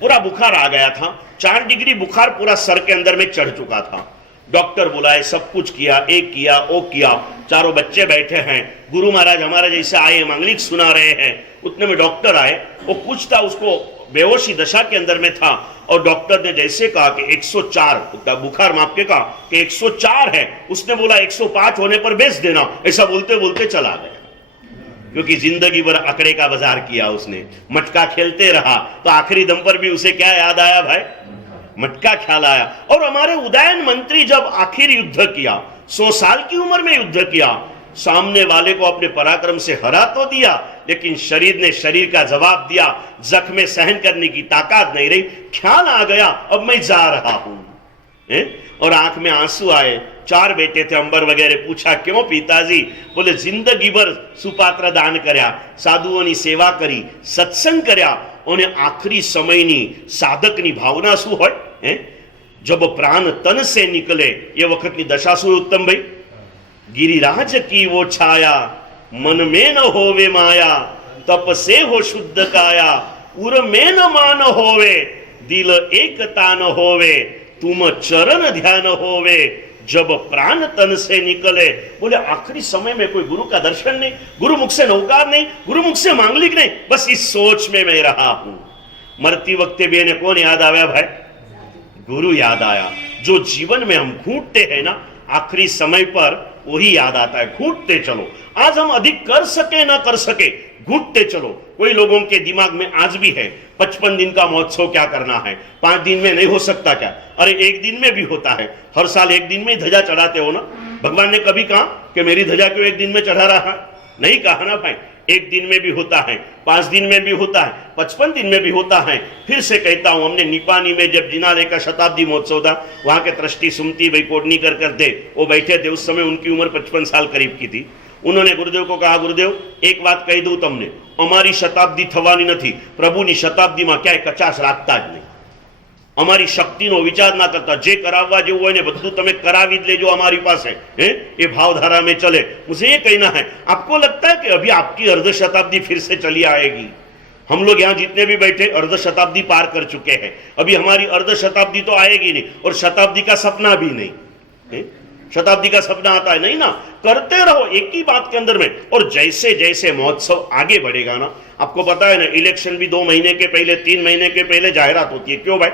पूरा बुखार आ गया था, 4 डिग्री बुखार पूरा सर के अंदर में चढ़ चुका था। डॉक्टर बुलाए, सब कुछ किया, एक किया वो किया, चारों बच्चे बैठे हैं, गुरु महाराज हमारे जैसे आए मांगलिक सुना रहे हैं। उतने में डॉक्टर आए, वो कुछ था उसको बेहोशी दशा के अंदर में था, और डॉक्टर ने जैसे कहा कि 104 बुखार माप के कहा कि 104 है, उसने बोला 105 होने पर बेच देना, ऐसा बोलते बोलते चला गया। क्योंकि जिंदगी भर अकड़े का बाजार किया उसने, मटका खेलते रहा, तो आखिरी दम पर भी उसे क्या याद आया भाई? मटका ख्याल आया। और हमारे उदयन मंत्री जब आखिर युद्ध किया, 100 साल की उम्र में युद्ध किया, सामने वाले को अपने पराक्रम से हरा तो दिया, लेकिन शरीर ने शरीर का जवाब दिया, जख्में सहन करने की ताकत नहीं रही, ख्याल आ गया अब मैं जा रहा हूं, और आंख में आंसू आए। 4 बेटे थे, अंबर वगैरह, पूछा क्यों पिताजी? बोले जिंदगी भर सुपात्र दान कर्या, साधुओं सेवा करी, सत्संग कर्या, उन्हें आखिरी समयनी साधकनी भावना शू होय? जब प्राण तन से निकले ये वखतनी दशा शू उत्तम भाई? गिरिराज की वो छाया, मन में न होवे माया, तप से हो शुद्ध काया, उर में न मान होवे, दिल एकता न होवे, तुम चरण ध्यान होवे, जब प्राण तन से निकले। बोले आखिरी समय में कोई गुरु का दर्शन नहीं, गुरु मुख से नौकार नहीं, गुरु मुख से मांगलिक नहीं, बस इस सोच में मैं रहा हूं। मरती वक्ते भी ने कौन याद आया भाई? गुरु याद आया। जो जीवन में हम घूटते हैं ना, आखिरी समय पर वही याद आता है। घूटते चलो, आज हम अधिक कर सके ना कर सके, घूटते चलो। कोई लोगों के दिमाग में आज भी है 55 दिन का महोत्सव क्या करना है, 5 दिन में नहीं हो सकता क्या? अरे 1 दिन में भी होता है, हर साल 1 दिन में ही ध्वजा चढ़ाते हो ना। भगवान ने कभी कहा कि मेरी ध्वजा क्यों 1 दिन में चढ़ा रहा है? नहीं कहा ना भाई। 1 दिन में भी होता है, 5 दिन में भी होता है, 55 दिन में भी होता है। फिर से कहता हूं, हमने निपानी में जब जिनालय का शताब्दी महोत्सव था, वहां के ट्रस्टी सुमती भाई कोडनीकर करते, वो बैठे थे, उस समय उनकी उम्र 55 साल करीब की थी। उन्होंने गुरुदेव को कहा, गुरुदेव एक बात कही दूं तमने, अमारी शताब्दी थवानी नहीं, प्रभुनी शताब्दी में क्या कचाश राखता ज नहीं। अमारी शक्तिनो विचार ना करता, जे कराववा जेवुं होय ने बधुं तमे करावी ज लेजो हमारी पास है, ये भावधारा में चले। मुझे ये कहना है, आपको लगता है कि अभी आपकी अर्ध शताब्दी फिर से चली आएगी? हम लोग यहाँ जितने भी बैठे अर्ध शताब्दी पार कर चुके हैं, अभी हमारी अर्ध शताब्दी तो आएगी नहीं, और शताब्दी का सपना भी नहीं। शताब्दी का सपना आता है नहीं ना, करते रहो एक ही बात के अंदर में। और जैसे जैसे महोत्सव आगे बढ़ेगा ना, आपको पता है ना, इलेक्शन भी 2 महीने के पहले, 3 महीने के पहले जाहिरात होती है। क्यों भाई?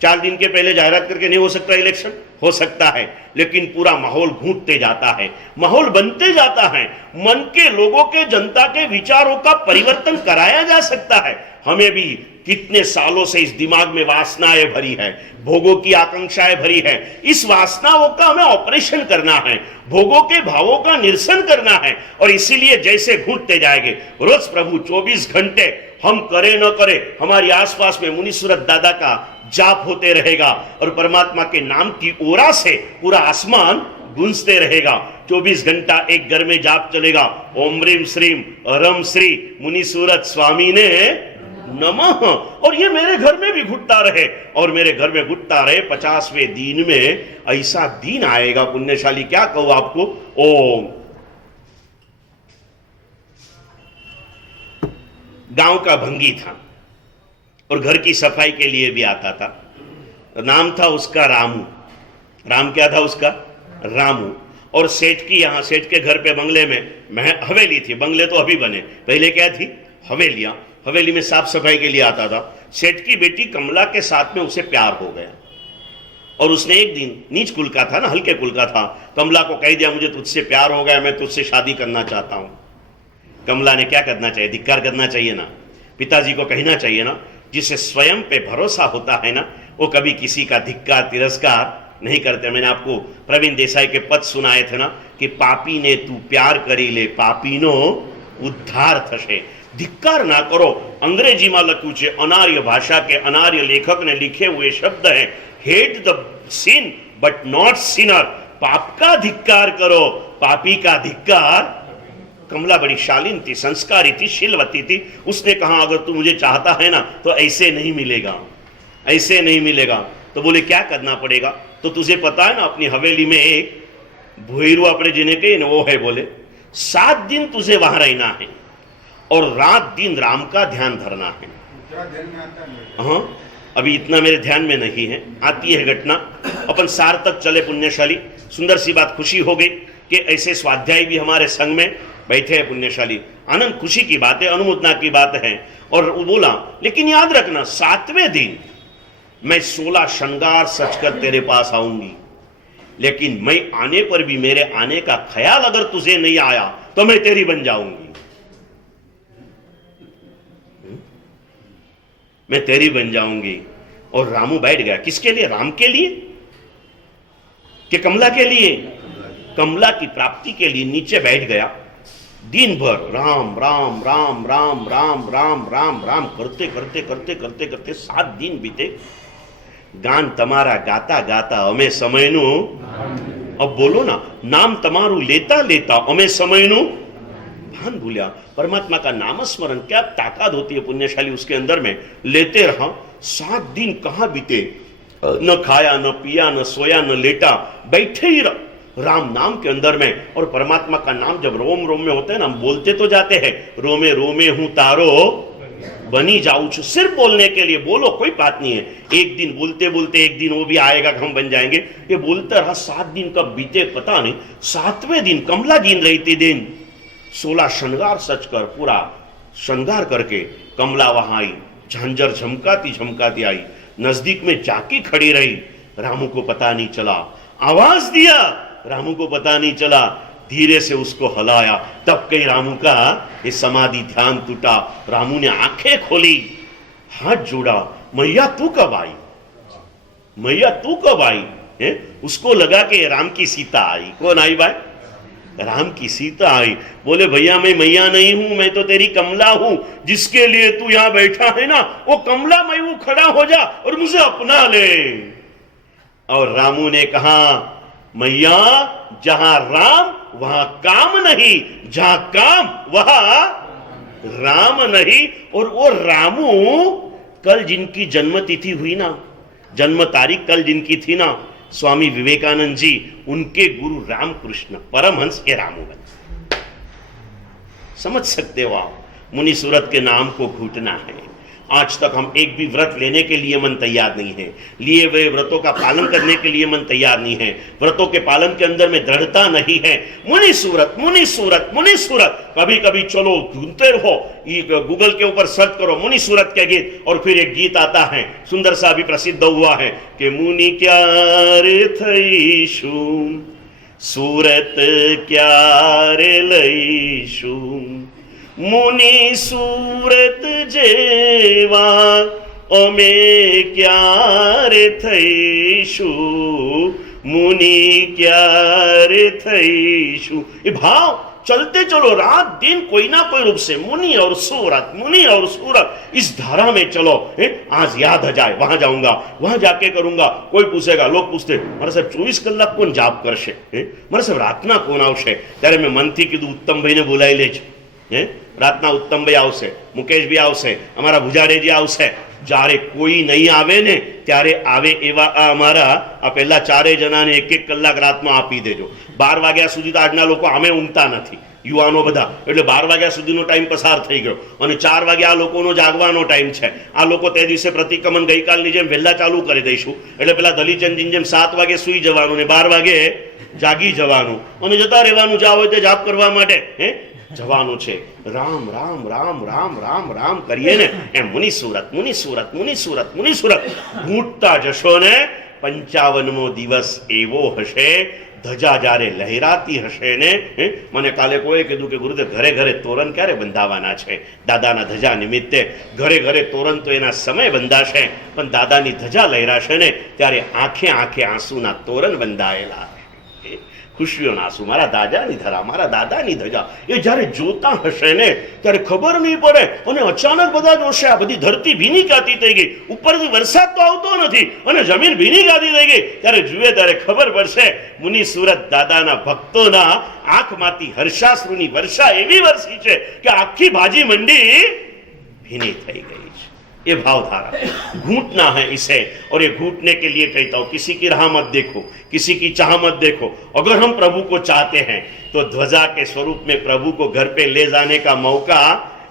4 दिन के पहले जाहिरात करके नहीं हो सकता इलेक्शन? हो सकता है, लेकिन पूरा माहौल घूटते जाता है, माहौल बनते जाता है। मन के लोगों के, जनता के विचारों का परिवर्तन कराया जा सकता है। हमें भी कितने सालों से इस दिमाग में वासनाएं भरी है, भोगों की आकांक्षाएं भरी है। इस वासनाओं का हमें ऑपरेशन करना है, भोगों के भावों का निरसन करना है। और इसीलिए जैसे घूटते जाएंगे, रोज प्रभु 24 घंटे हम करे न करे, हमारी आसपास में मुनि सूरत दादा का जाप होते रहेगा, और परमात्मा के नाम की ओरा से पूरा आसमान गूंजते रहेगा। 24 घंटा एक घर में जाप चलेगा, ओम ह्रीम श्रीम रम श्री मुनि सूरत स्वामी ने नमः। और ये मेरे घर में भी घुटता रहे, और मेरे घर में घुटता रहे। 50वें दिन में ऐसा दिन आएगा पुण्यशाली, क्या कहूं आपको। ओम गांव का भंगी था और घर की सफाई के लिए भी आता था। नाम था उसका रामू। राम क्या था उसका? रामू। और सेठ की, यहाँ सेठ के घर पे बंगले में हवेली थी। बंगले तो अभी बने, पहले क्या थी? हवेलियां। हवेली में साफ सफाई के लिए आता था। सेठ की बेटी कमला के साथ में उसे प्यार हो गया, और उसने एक दिन, नीच कुल का था ना, हल्के कुल का था, कमला को कह दिया मुझे तुझसे प्यार हो गया, मैं तुझसे शादी करना चाहता हूं। कमला ने क्या करना चाहिए? धिक्कार करना चाहिए ना, पिताजी को कहना चाहिए ना। जिसे स्वयं पे भरोसा होता है ना, वो कभी किसी का धिक्कार तिरस्कार नहीं करते। मैंने आपको प्रवीण देसाई के पद सुनाए थे ना कि पापी ने तू प्यार करी ले, पापीनो उद्धार थशे। धिक्कार ना करो। अंग्रेजी में लख्યું છે, अनार्य भाषा के अनार्य लेखक ने लिखे हुए शब्द है, hate the sin but not sinner. पाप का धिक्कार करो, पापी का धिक्कार। कमला बड़ी शालीन थी, संस्कारी थी, शीलवती थी। उसने कहा अगर तू मुझे चाहता है ना तो ऐसे नहीं मिलेगा, ऐसे नहीं मिलेगा। तो बोले क्या करना पड़ेगा? तो तुझे पता है ना, अपनी हवेली में एक भोईरू अपने जिन्हें कही ना वो है, बोले 7 दिन तुझे वहां रहना है और रात दिन राम का ध्यान धरना है। हाँ, अभी इतना मेरे ध्यान में नहीं है, आती है घटना। अपन सार तक चले पुण्यशाली। सुंदर सी बात, खुशी हो गई कि ऐसे स्वाध्याय भी हमारे संग में बैठे हैं पुण्यशाली। आनंद, खुशी की बात है, अनुमोदना की बात है। और वो बोला, लेकिन याद रखना 7वें दिन मैं 16 श्रृंगार सचकर तेरे पास आऊंगी, लेकिन मैं आने पर भी मेरे आने का ख्याल अगर तुझे नहीं आया तो मैं तेरी बन जाऊंगी, मैं तेरी बन जाऊंगी। और रामू बैठ गया। किसके लिए? राम के लिए कि कमला के लिए? कमला की प्राप्ति के लिए नीचे बैठ गया। दिन भर राम राम राम राम राम राम राम राम करते करते करते करते करते 7 दिन बीते। गान तमारा गाता गाता अमे समयनु, अब बोलो ना, नाम तमारू लेता लेता अमे समयनु भान भूलिया। परमात्मा का नाम स्मरण क्या ताकत होती है पुण्यशाली उसके अंदर में। लेते रहा। 7 दिन कहां बीते, न खाया न पिया न सोया न लेटा, बैठे ही राम नाम के अंदर में। और परमात्मा का नाम जब रोम रोम में होता है ना, हम बोलते तो जाते हैं रोमे रोमे हूं तारो बनी जाऊं छु, सिर्फ बोलने के लिए बोलो, कोई बात नहीं है। एक दिन बोलते बोलते एक दिन वो भी आएगा कि हम बन जाएंगे। ये बोलता रहा। 7 दिन कब बीते पता नहीं। 7वें दिन कमला गिन रही थी दिन। 16 श्रृंगार सच कर, पूरा श्रृंगार करके कमला वहां आई। झांझर झमकाती झमकाती आई, नजदीक में जाके खड़ी रही। रामू को पता नहीं चला। आवाज दिया, रामू को पता नहीं चला। धीरे से उसको हलाया, तब कहीं रामू का ये समाधि ध्यान टूटा। रामू ने आंखें खोली, हाथ जोड़ा, मैया तू कब आई, मैया तू कब आई है? उसको लगा कि राम की सीता आई। कौन आई भाई? राम की सीता आई। बोले भैया मैं मैया नहीं हूं, मैं तो तेरी कमला हूं, जिसके लिए तू यहां बैठा है ना, वो कमला मैं वो खड़ा हो जा और मुझे अपना ले। और रामू ने कहा, मैया जहां राम वहां काम नहीं, जहां काम वहां राम नहीं। और वो रामू कल जिनकी जन्मतिथि हुई ना, जन्म तारीख कल जिनकी थी ना, स्वामी विवेकानंद जी, उनके गुरु रामकृष्ण परमहंस के रामू बने। समझ सकते हो आप? मुनि सूरत के नाम को घूटना है। आज तक हम एक भी व्रत लेने के लिए मन तैयार नहीं है, लिए हुए व्रतों का पालन करने के लिए मन तैयार नहीं है, व्रतों के पालन के अंदर में दृढ़ता नहीं है। मुनि सूरत मुनि सूरत मुनि सूरत, कभी कभी चलो ढूंढते रहो, गूगल के ऊपर सर्च करो मुनि सूरत के गीत, और फिर एक गीत आता है सुंदर सा, अभी प्रसिद्ध हुआ है कि मुनि क्या रे थईशु, सूरत क्या रे लईशु, मुनि सूरत जेवा अमे क्या रे थईशु, मुनि क्या रे थईशु। ये भाव चलते चलो रात दिन कोई ना कोई रूप से मुनि और सूरत, मुनि और सूरत, इस धारा में चलो। आज याद आ जाए वहां जाऊंगा, वहां जाके करूंगा। कोई पूछेगा, लोग पूछते मारे साहब 24 कलाक कोण जाप करशे, मारे साहब रातना कोण आवशे? त्यारे मैं मनथी कीधुं उत्तमभाई ने बोलाई लेजो। रातना उत्तमभाई आवशे, मुकेश भी आवशे, अमारा भुजाडेजी आवशे। જ્યારે કોઈ નહીં આવે ને ત્યારે આવે એવા આ અમારા આ પહેલા 4 જણાને 1-1 કલાક રાતમાં આપી દેજો। 12 વાગ્યા સુધી તો આજના લોકો આમે ઊંઘતા નથી, યુવાનો બધા, એટલે 12 વાગ્યા સુધીનો ટાઈમ પસાર થઈ ગયો અને 4 વાગે આ લોકોનો જાગવાનો ટાઈમ છે। આ લોકો તે દિવસે પ્રતિક્રમણ ગઈકાલની જેમ વહેલા ચાલુ કરી દઈશું, એટલે પેલા દલીચંદજીની જેમ 7 વાગે સૂઈ જવાનું ને 12 વાગે જાગી જવાનું અને જતા રહેવાનું, જાવ હોય તે જાપ કરવા માટે જવાનું છે। રામ રામ રામ રામ રામ રામ કરીએ ને એમ મુનિ सूरत मुनि सूरत मुनि सूरत मुनि सूरत घूटता जशो ने 55મો દિવસ એવો હશે, ધજા જ્યારે લહેરાતી હશે ને। મને કાલે કોઈ કીધું કે ગુરુદેવ ઘરે ઘરે તોરણ ક્યારે બંધાવાના છે? દાદાના ધજા નિમિત્તે ઘરે ઘરે તોરણ તો એના સમય બંધાશે, પણ દાદાની ધજા લહેરાશે ને ત્યારે આંખે આંખે આંસુના તોરણ બંધાયેલા, ખુશીઓના આંસુ, મારા દાદાની ધરા, મારા દાદાની ધજા, એ જ્યારે જોતા હશે ને ત્યારે ખબર નહીં પડે અને અચાનક બધા જોશે આ બધી ધરતી ભીની કાતી થઈ ગઈ, ઉપરથી વરસાદ તો આવતો નથી અને જમીન ભીની કાતી થઈ ગઈ, ત્યારે જુએ ત્યારે ખબર પડશે મુનિ सूरत દાદાના ભક્તોના આંખમાંથી હર્ષાશ્રુની વર્ષા એવી વરસી છે કે આખી ભાજી મંડી ભીની થઈ ગઈ છે। ये भावधारा घूटना है इसे। और ये घूटने के लिए कहता हूं, किसी की राह मत देखो, किसी की चाह मत देखो। अगर हम प्रभु को चाहते हैं तो ध्वजा के स्वरूप में प्रभु को घर पे ले जाने का मौका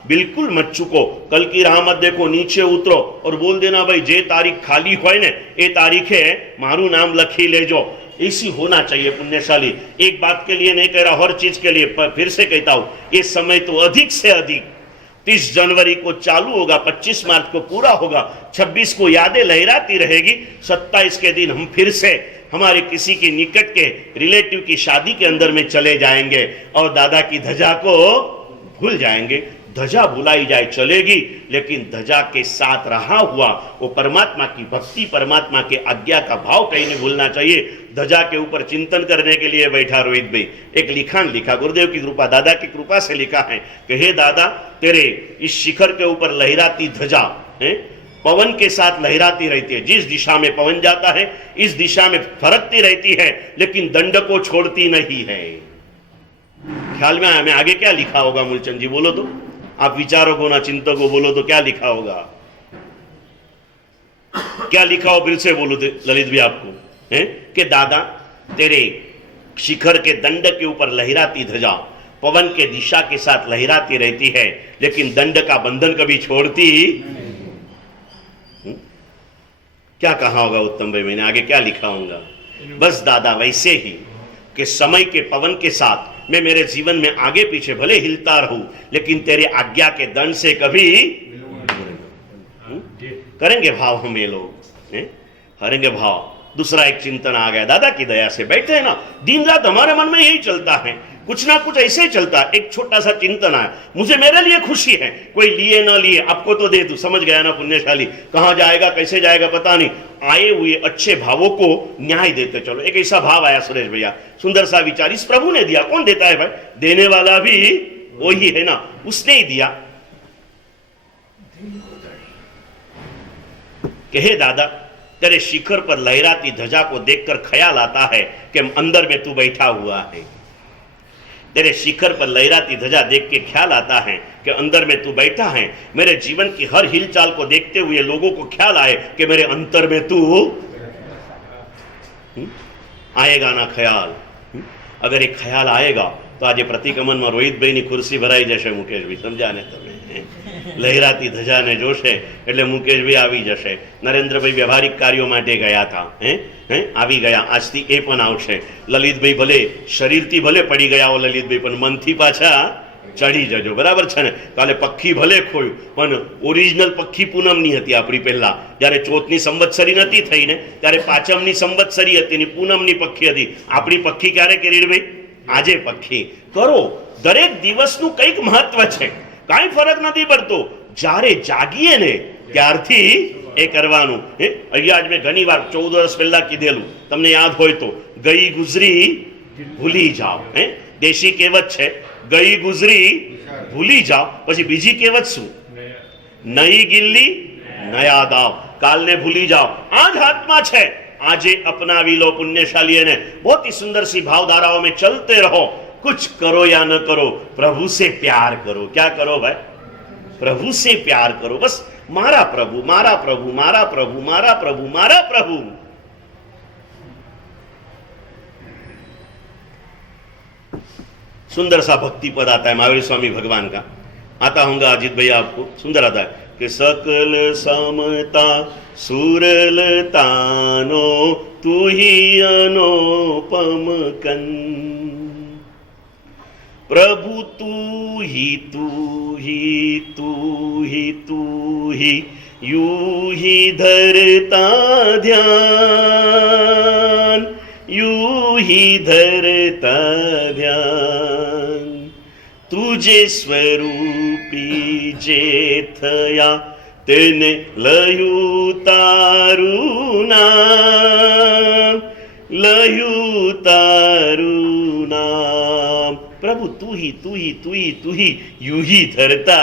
बिल्कुल मत चुको। कल की राह मत देखो, नीचे उतरो और बोल देना भाई जे तारीख खाली होय ने ये तारीख है मारू नाम लखी ले जो। ऐसी होना चाहिए पुण्यशाली। एक बात के लिए नहीं कह रहा, हर चीज के लिए फिर से कहता हूं, ये समय तो अधिक से अधिक 30 जनवरी को चालू होगा, 25 मार्च को पूरा होगा, 26 को यादें लहराती रहेगी, 27 के दिन हम फिर से हमारे किसी के निकट के रिलेटिव की शादी के अंदर में चले जाएंगे और दादा की ध्वजा को भूल जाएंगे। ध्वजा भुलाई जाए चलेगी, लेकिन ध्वजा के साथ रहा हुआ वो परमात्मा की भक्ति, परमात्मा के आज्ञा का भाव कहीं नहीं भूलना चाहिए। ध्वजा के ऊपर चिंतन करने के लिए बैठा रोहित भाई, एक लिखान लिखा, गुरुदेव की कृपा, दादा की कृपा से लिखा है कि हे दादा, तेरे इस शिखर के ऊपर लहराती ध्वजा पवन के साथ लहराती रहती है। जिस दिशा में पवन जाता है इस दिशा में फरकती रहती है, लेकिन दंड को छोड़ती नहीं है। ख्याल में आया मैं आगे क्या लिखा होगा? मूलचंद जी बोलो तो, आप विचारक हो ना चिंतक हो, बोलो तो क्या लिखा होगा? क्या लिखा हो फिर से बोलो ललित भी आपको है कि दादा, तेरे शिखर के दंड के ऊपर लहराती ध्वजा पवन के दिशा के साथ लहराती रहती है, लेकिन दंड का बंधन कभी छोड़ती। क्या कहा होगा उत्तम भाई मैंने? आगे क्या लिखा होगा? बस दादा वैसे ही कि समय के पवन के साथ मैं मेरे जीवन में आगे पीछे भले हिलता रहूं, लेकिन तेरे आज्ञा के दंड से कभी करेंगे भाव हम ये लोग करेंगे भाव। दूसरा एक चिंतन आ गया, दादा की दया से बैठे हैं ना दिन रात हमारे मन में यही चलता है, कुछ ना कुछ ऐसे ही चलता है। एक छोटा सा चिंतन आया, मुझे मेरे लिए खुशी है, कोई लिए ना लिए आपको तो दे दूं, समझ गया ना पुण्यशाली? कहां जाएगा कैसे जाएगा पता नहीं, आए हुए अच्छे भावों को न्याय देते चलो। एक ऐसा भाव आया सुरेश भैया, सुंदर सा विचार, इस प्रभु ने दिया, कौन देता है भाई? देने वाला भी वही है ना, उसने ही दिया। कि हे दादा, तेरे शिखर पर लहराती ध्वजा को देखकर ख्याल आता है कि अंदर में तू बैठा हुआ है। तेरे शिखर पर लहराती ध्वजा देख के ख्याल आता है कि अंदर में तू बैठा है। मेरे जीवन की हर हिलचाल को देखते हुए लोगों को ख्याल आए कि मेरे अंतर में तू आएगा ना ख्याल। अगर एक ख्याल आएगा तो आज प्रतिक्रमण में रोहित भाई ની ખુરશી ભરાઈ જશે મુકેશભાઈ, સમજાને તમે? લહેરાતી ધજાને જોશે એટલે મુકેશભાઈ આવી જશે। નરેન્દ્રભાઈ વ્યવહારિક કાર્યો માટે ગયા હતા, આવી ગયા, આજથી એ પણ આવશે। લલિતભાઈ ભલે શરીરથી ભલે પડી ગયા હો લલિતભાઈ, પણ મનથી પાછા ચડી જજો, બરાબર છે ને? કાલે પક્ષી ભલે ખોયું, પણ ઓરિજિનલ પક્ષી પૂનમની હતી આપણી પહેલા, જ્યારે ચોથની સંવત્સરી નથી થઈ ને ત્યારે પાંચમની સંવત્સરી હતી ને પૂનમની પક્ષી હતી। આપણી પક્ષી ક્યારે કિરીટભાઈ? આજે પક્ષી કરો। દરેક દિવસનું કંઈક મહત્વ છે, કાંઈ ફરક નથી પડતો। જ્યારે જાગીએ ને ત્યારથી એ કરવાનું। અહીંયા જ મેં ઘણી વાર 14 વર્ષ પહેલા કીધેલું, તમને યાદ હોય તો, ગઈ ગુજરી ભૂલી જાઓ। દેશી કહેવત છે, ગઈ ગુજરી ભૂલી જાઓ। પછી બીજી કહેવત શું? નઈ ગિલ્લી નયા દાવ, કાલને ભૂલી જાઓ। આ જ હાથમાં છે, आजे अपनावी लो पुण्यशाली ने। बहुत ही सुंदर सी भावधाराओं में चलते रहो। कुछ करो या न करो, प्रभु से प्यार करो। क्या करो भाई? प्रभु से प्यार करो। बस मारा प्रभु, मारा प्रभु, मारा प्रभु, मारा प्रभु, मारा प्रभु। सुंदर सा भक्ति पद आता है महावीर स्वामी भगवान का, आता होगा अजीत भैया आपको, सुंदर आता है कि सकल समता सुरलतानो तू ही अनुपम कन। प्रभु तू ही तू ही तू ही तू ही यू ही धरता ध्यान, यू ही धरता ध्यान। तुझे स्वरूपी जे थया तेने लयू तारू नाम, लयू तारू नाम। प्रभु तू ही तू ही तू ही तू ही यू ही धरता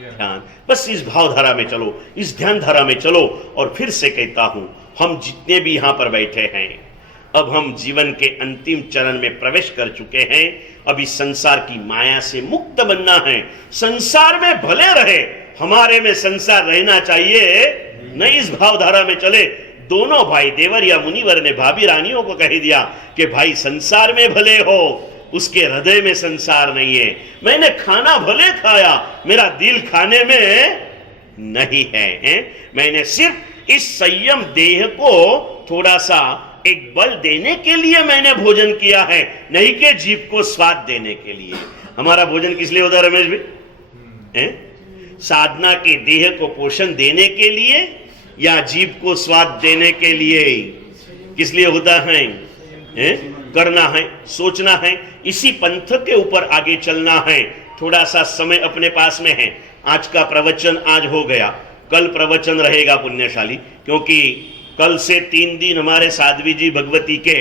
ध्यान। बस इस भावधारा में चलो, इस ध्यान धारा में चलो। और फिर से कहता हूं, हम जितने भी यहां पर बैठे हैं, अब हम जीवन के अंतिम चरण में प्रवेश कर चुके हैं। अब इस संसार की माया से मुक्त बनना है। संसार में भले रहे, हमारे में संसार रहना चाहिए, न इस भावधारा में चले। दोनों भाई देवर या मुनिवर ने भाभी रानियों को कह दिया कि भाई संसार में भले हो, उसके हृदय में संसार नहीं है। मैंने खाना भले खाया, मेरा दिल खाने में नहीं है। मैंने सिर्फ इस संयम देह को थोड़ा सा एक बल देने के लिए मैंने भोजन किया है, नहीं कि जीभ को स्वाद देने के लिए। हमारा भोजन किस लिए होता है रमेश भाई? साधना के देह को पोषण देने के लिए या जीभ को स्वाद देने के लिए? किस लिए होता है? करना है, सोचना है, इसी पंथ के ऊपर आगे चलना है। थोड़ा सा समय अपने पास में है। आज का प्रवचन आज हो गया, कल प्रवचन रहेगा पुण्यशाली, क्योंकि कल से 3 दिन हमारे साध्वी जी भगवती के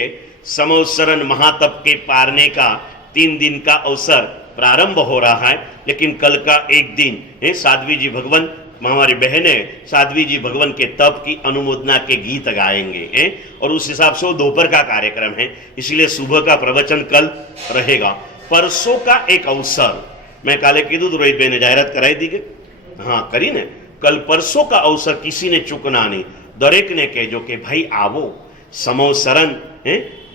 समवसरण महातप के पारने का 3 दिन का अवसर प्रारंभ हो रहा है। लेकिन कल का एक दिन साध्वी जी भगवान, हमारी बहनें साध्वी जी भगवान के तप की अनुमोदना के गीत गाएंगे और उस हिसाब से वो दोपहर का कार्यक्रम है, इसलिए सुबह का प्रवचन कल रहेगा। परसों का एक अवसर मैं काले कीधु तो रोहित भाई ने जाहिरात कराई दी गई, हाँ करी ने। कल परसों का अवसर किसी ने चूकना नहीं, दरेक ने कहो कि भाई आवो, समवसरण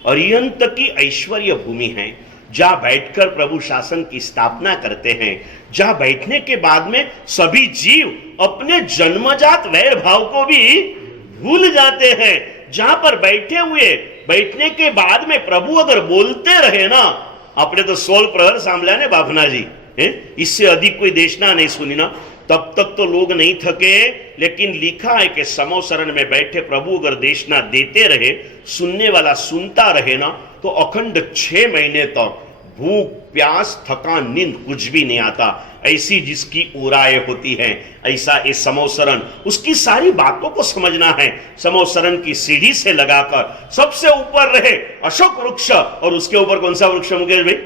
अरियंत की ऐश्वर्य भूमि है, जहां बैठकर प्रभु शासन की स्थापना करते हैं, जहां बैठने के बाद में सभी जीव अपने जन्मजात वैर भाव को भी भूल जाते हैं, जहां पर बैठने के बाद में प्रभु अगर बोलते रहे ना, आपने तो 16 प्रहर सांभला ने बाभना जी, इससे अधिक कोई देशना नहीं सुनी ना, तब तक तो लोग नहीं थके। लेकिन लिखा है कि समवसरण में बैठे प्रभु अगर देशना देते रहे, सुनने वाला सुनता रहे ना, तो अखंड 6 महीने तक भूख प्यास थकान नींद कुछ भी नहीं आता। ऐसी जिसकी उराए होती है, ऐसा ये समवसरण, उसकी सारी बातों को समझना है। समवसरण की सीढ़ी से लगाकर सबसे ऊपर रहे अशोक वृक्ष, और उसके ऊपर कौन सा वृक्ष मुकेश भाई?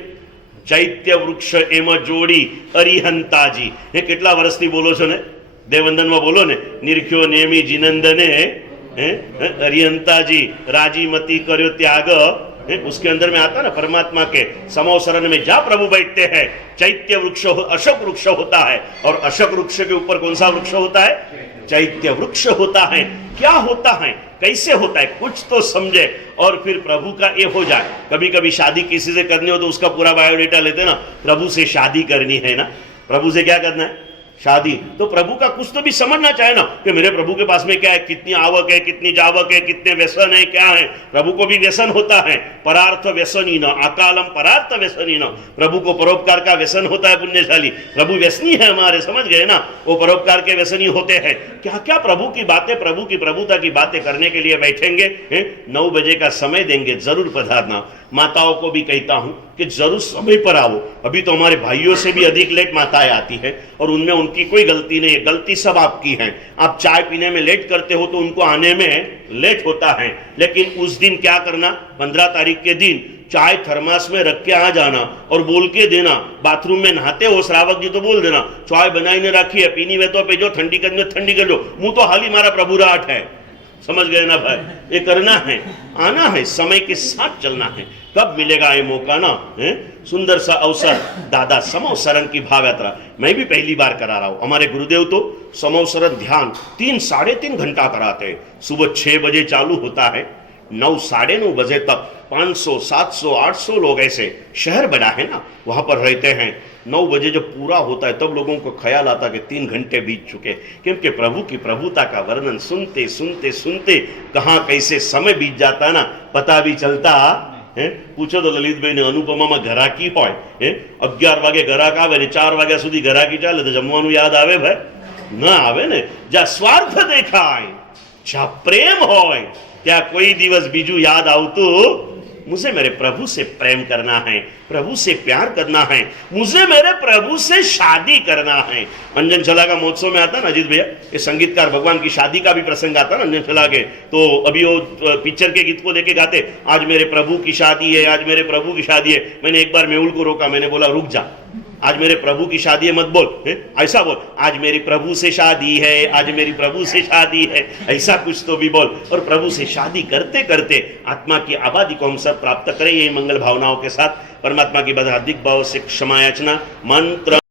चैत्य वृक्ष एम जोड़ी अरिहंताजी। ये कितना वर्षથી बोलो छो ने? देवंदन में बोलो ने, निरख्यो नेमी जिनंदने अरिहंताजी राजी मती कर्यो त्याग। उसके अंदर में आता ना परमात्मा के समवसरण में जहां प्रभु बैठते हैं, चैत्य वृक्ष अशोक वृक्ष होता है, और अशोक वृक्ष के ऊपर कौन सा वृक्ष होता है? चैत्य वृक्ष होता है। क्या होता है, कैसे होता है, कुछ तो समझे और फिर प्रभु का ये हो जाए। कभी कभी शादी किसी से करनी हो तो उसका पूरा बायोडेटा लेते ना, प्रभु से शादी करनी है ना, प्रभु से क्या करना है? शादी। तो प्रभु का कुछ तो भी समझना चाहे ना कि मेरे प्रभु के पास में क्या है, कितनी आवक है, कितनी जावक है, कितने व्यसन है, क्या है। प्रभु को भी व्यसन होता है, परार्थ व्यसनी न अकालम परार्थ व्यसनी न। प्रभु को परोपकार का व्यसन होता है पुण्यशाली, प्रभु व्यसनी है हमारे, समझ गए ना, वो परोपकार के व्यसनी होते हैं। क्या क्या प्रभु की बातें, प्रभु की प्रभुता की बातें करने के लिए बैठेंगे। 9 बजे का समय देंगे, जरूर पधारना। माताओं को भी कहता हूं कि जरूर समय पर आओ। अभी तो हमारे भाइयों से भी अधिक लेट माताएं आती है, और उनमें उनकी कोई गलती नहीं है, गलती सब आपकी है। आप चाय पीने में लेट करते हो तो उनको आने में लेट होता है। लेकिन उस दिन क्या करना, 15 तारीख के दिन चाय थर्मास में रख के आ जाना और बोल के देना। बाथरूम में नहाते हो श्रावक जी तो बोल देना, चाय बनाई ने रखी है, पीनी वे तो पेजो, ठंडी कर दो, मुंह तो हाली मारा प्रभु राठ है। समझ गए ना भाई, ये करना है, आना है, समय के साथ चलना है। कब मिलेगा ये मौका ना, सुंदर सा अवसर। दादा समवसरण की भाव यात्रा मैं भी पहली बार करा रहा हूं। हमारे गुरुदेव तो समवसरण ध्यान 3 साढ़े 3 घंटा कराते हैं। सुबह 6 बजे चालू होता है, 9 साढ़े 9 बजे तक 500 700 800 लोग, ऐसे शहर बड़ा है ना, वहां पर रहते हैं। 9 बजे जब पूरा होता है तब लोगों को ख्याल आता कि 3 घंटे बीत चुके, क्योंकि प्रभु की प्रभुता का वर्णन सुनते सुनते सुनते कहाँ कैसे समय बीत जाता ना, पता भी चलता है। पूछो तो ललित भाई ने, अनुपमा में घराकी होय, 11 વાગે ઘરાક આવે ને 4 વાગ્યા સુધી ઘરાકી ચાલે તો જમવાનું યાદ આવે ભાઈ? ના આવે ને। જ્યાં સ્વાર્થ દેખાય, જ્યાં પ્રેમ હોય, ત્યાં કોઈ દિવસ બીજું याद આવતું। मुझे मेरे प्रभु से प्रेम करना है, प्रभु से प्यार करना है, मुझे मेरे प्रभु से शादी करना है। अंजन छला का महोत्सव में आता ना अजीत भैया, ये संगीतकार भगवान की शादी का भी प्रसंग आता ना अंजन छला के, तो अभी वो पिक्चर के गीत को लेके गाते, आज मेरे प्रभु की शादी है, आज मेरे प्रभु की शादी है। मैंने एक बार मेहुल को रोका, मैंने बोला रुक जा, आज मेरे प्रभु की शादी है मत बोल, ऐसा बोल, आज मेरी प्रभु से शादी है, आज मेरी प्रभु से शादी है, ऐसा कुछ तो भी बोल। और प्रभु से शादी करते करते आत्मा की आबादी को हम सब प्राप्त करें, यही मंगल भावनाओं के साथ परमात्मा की बधाधिक भाव से क्षमा याचना। मंत्र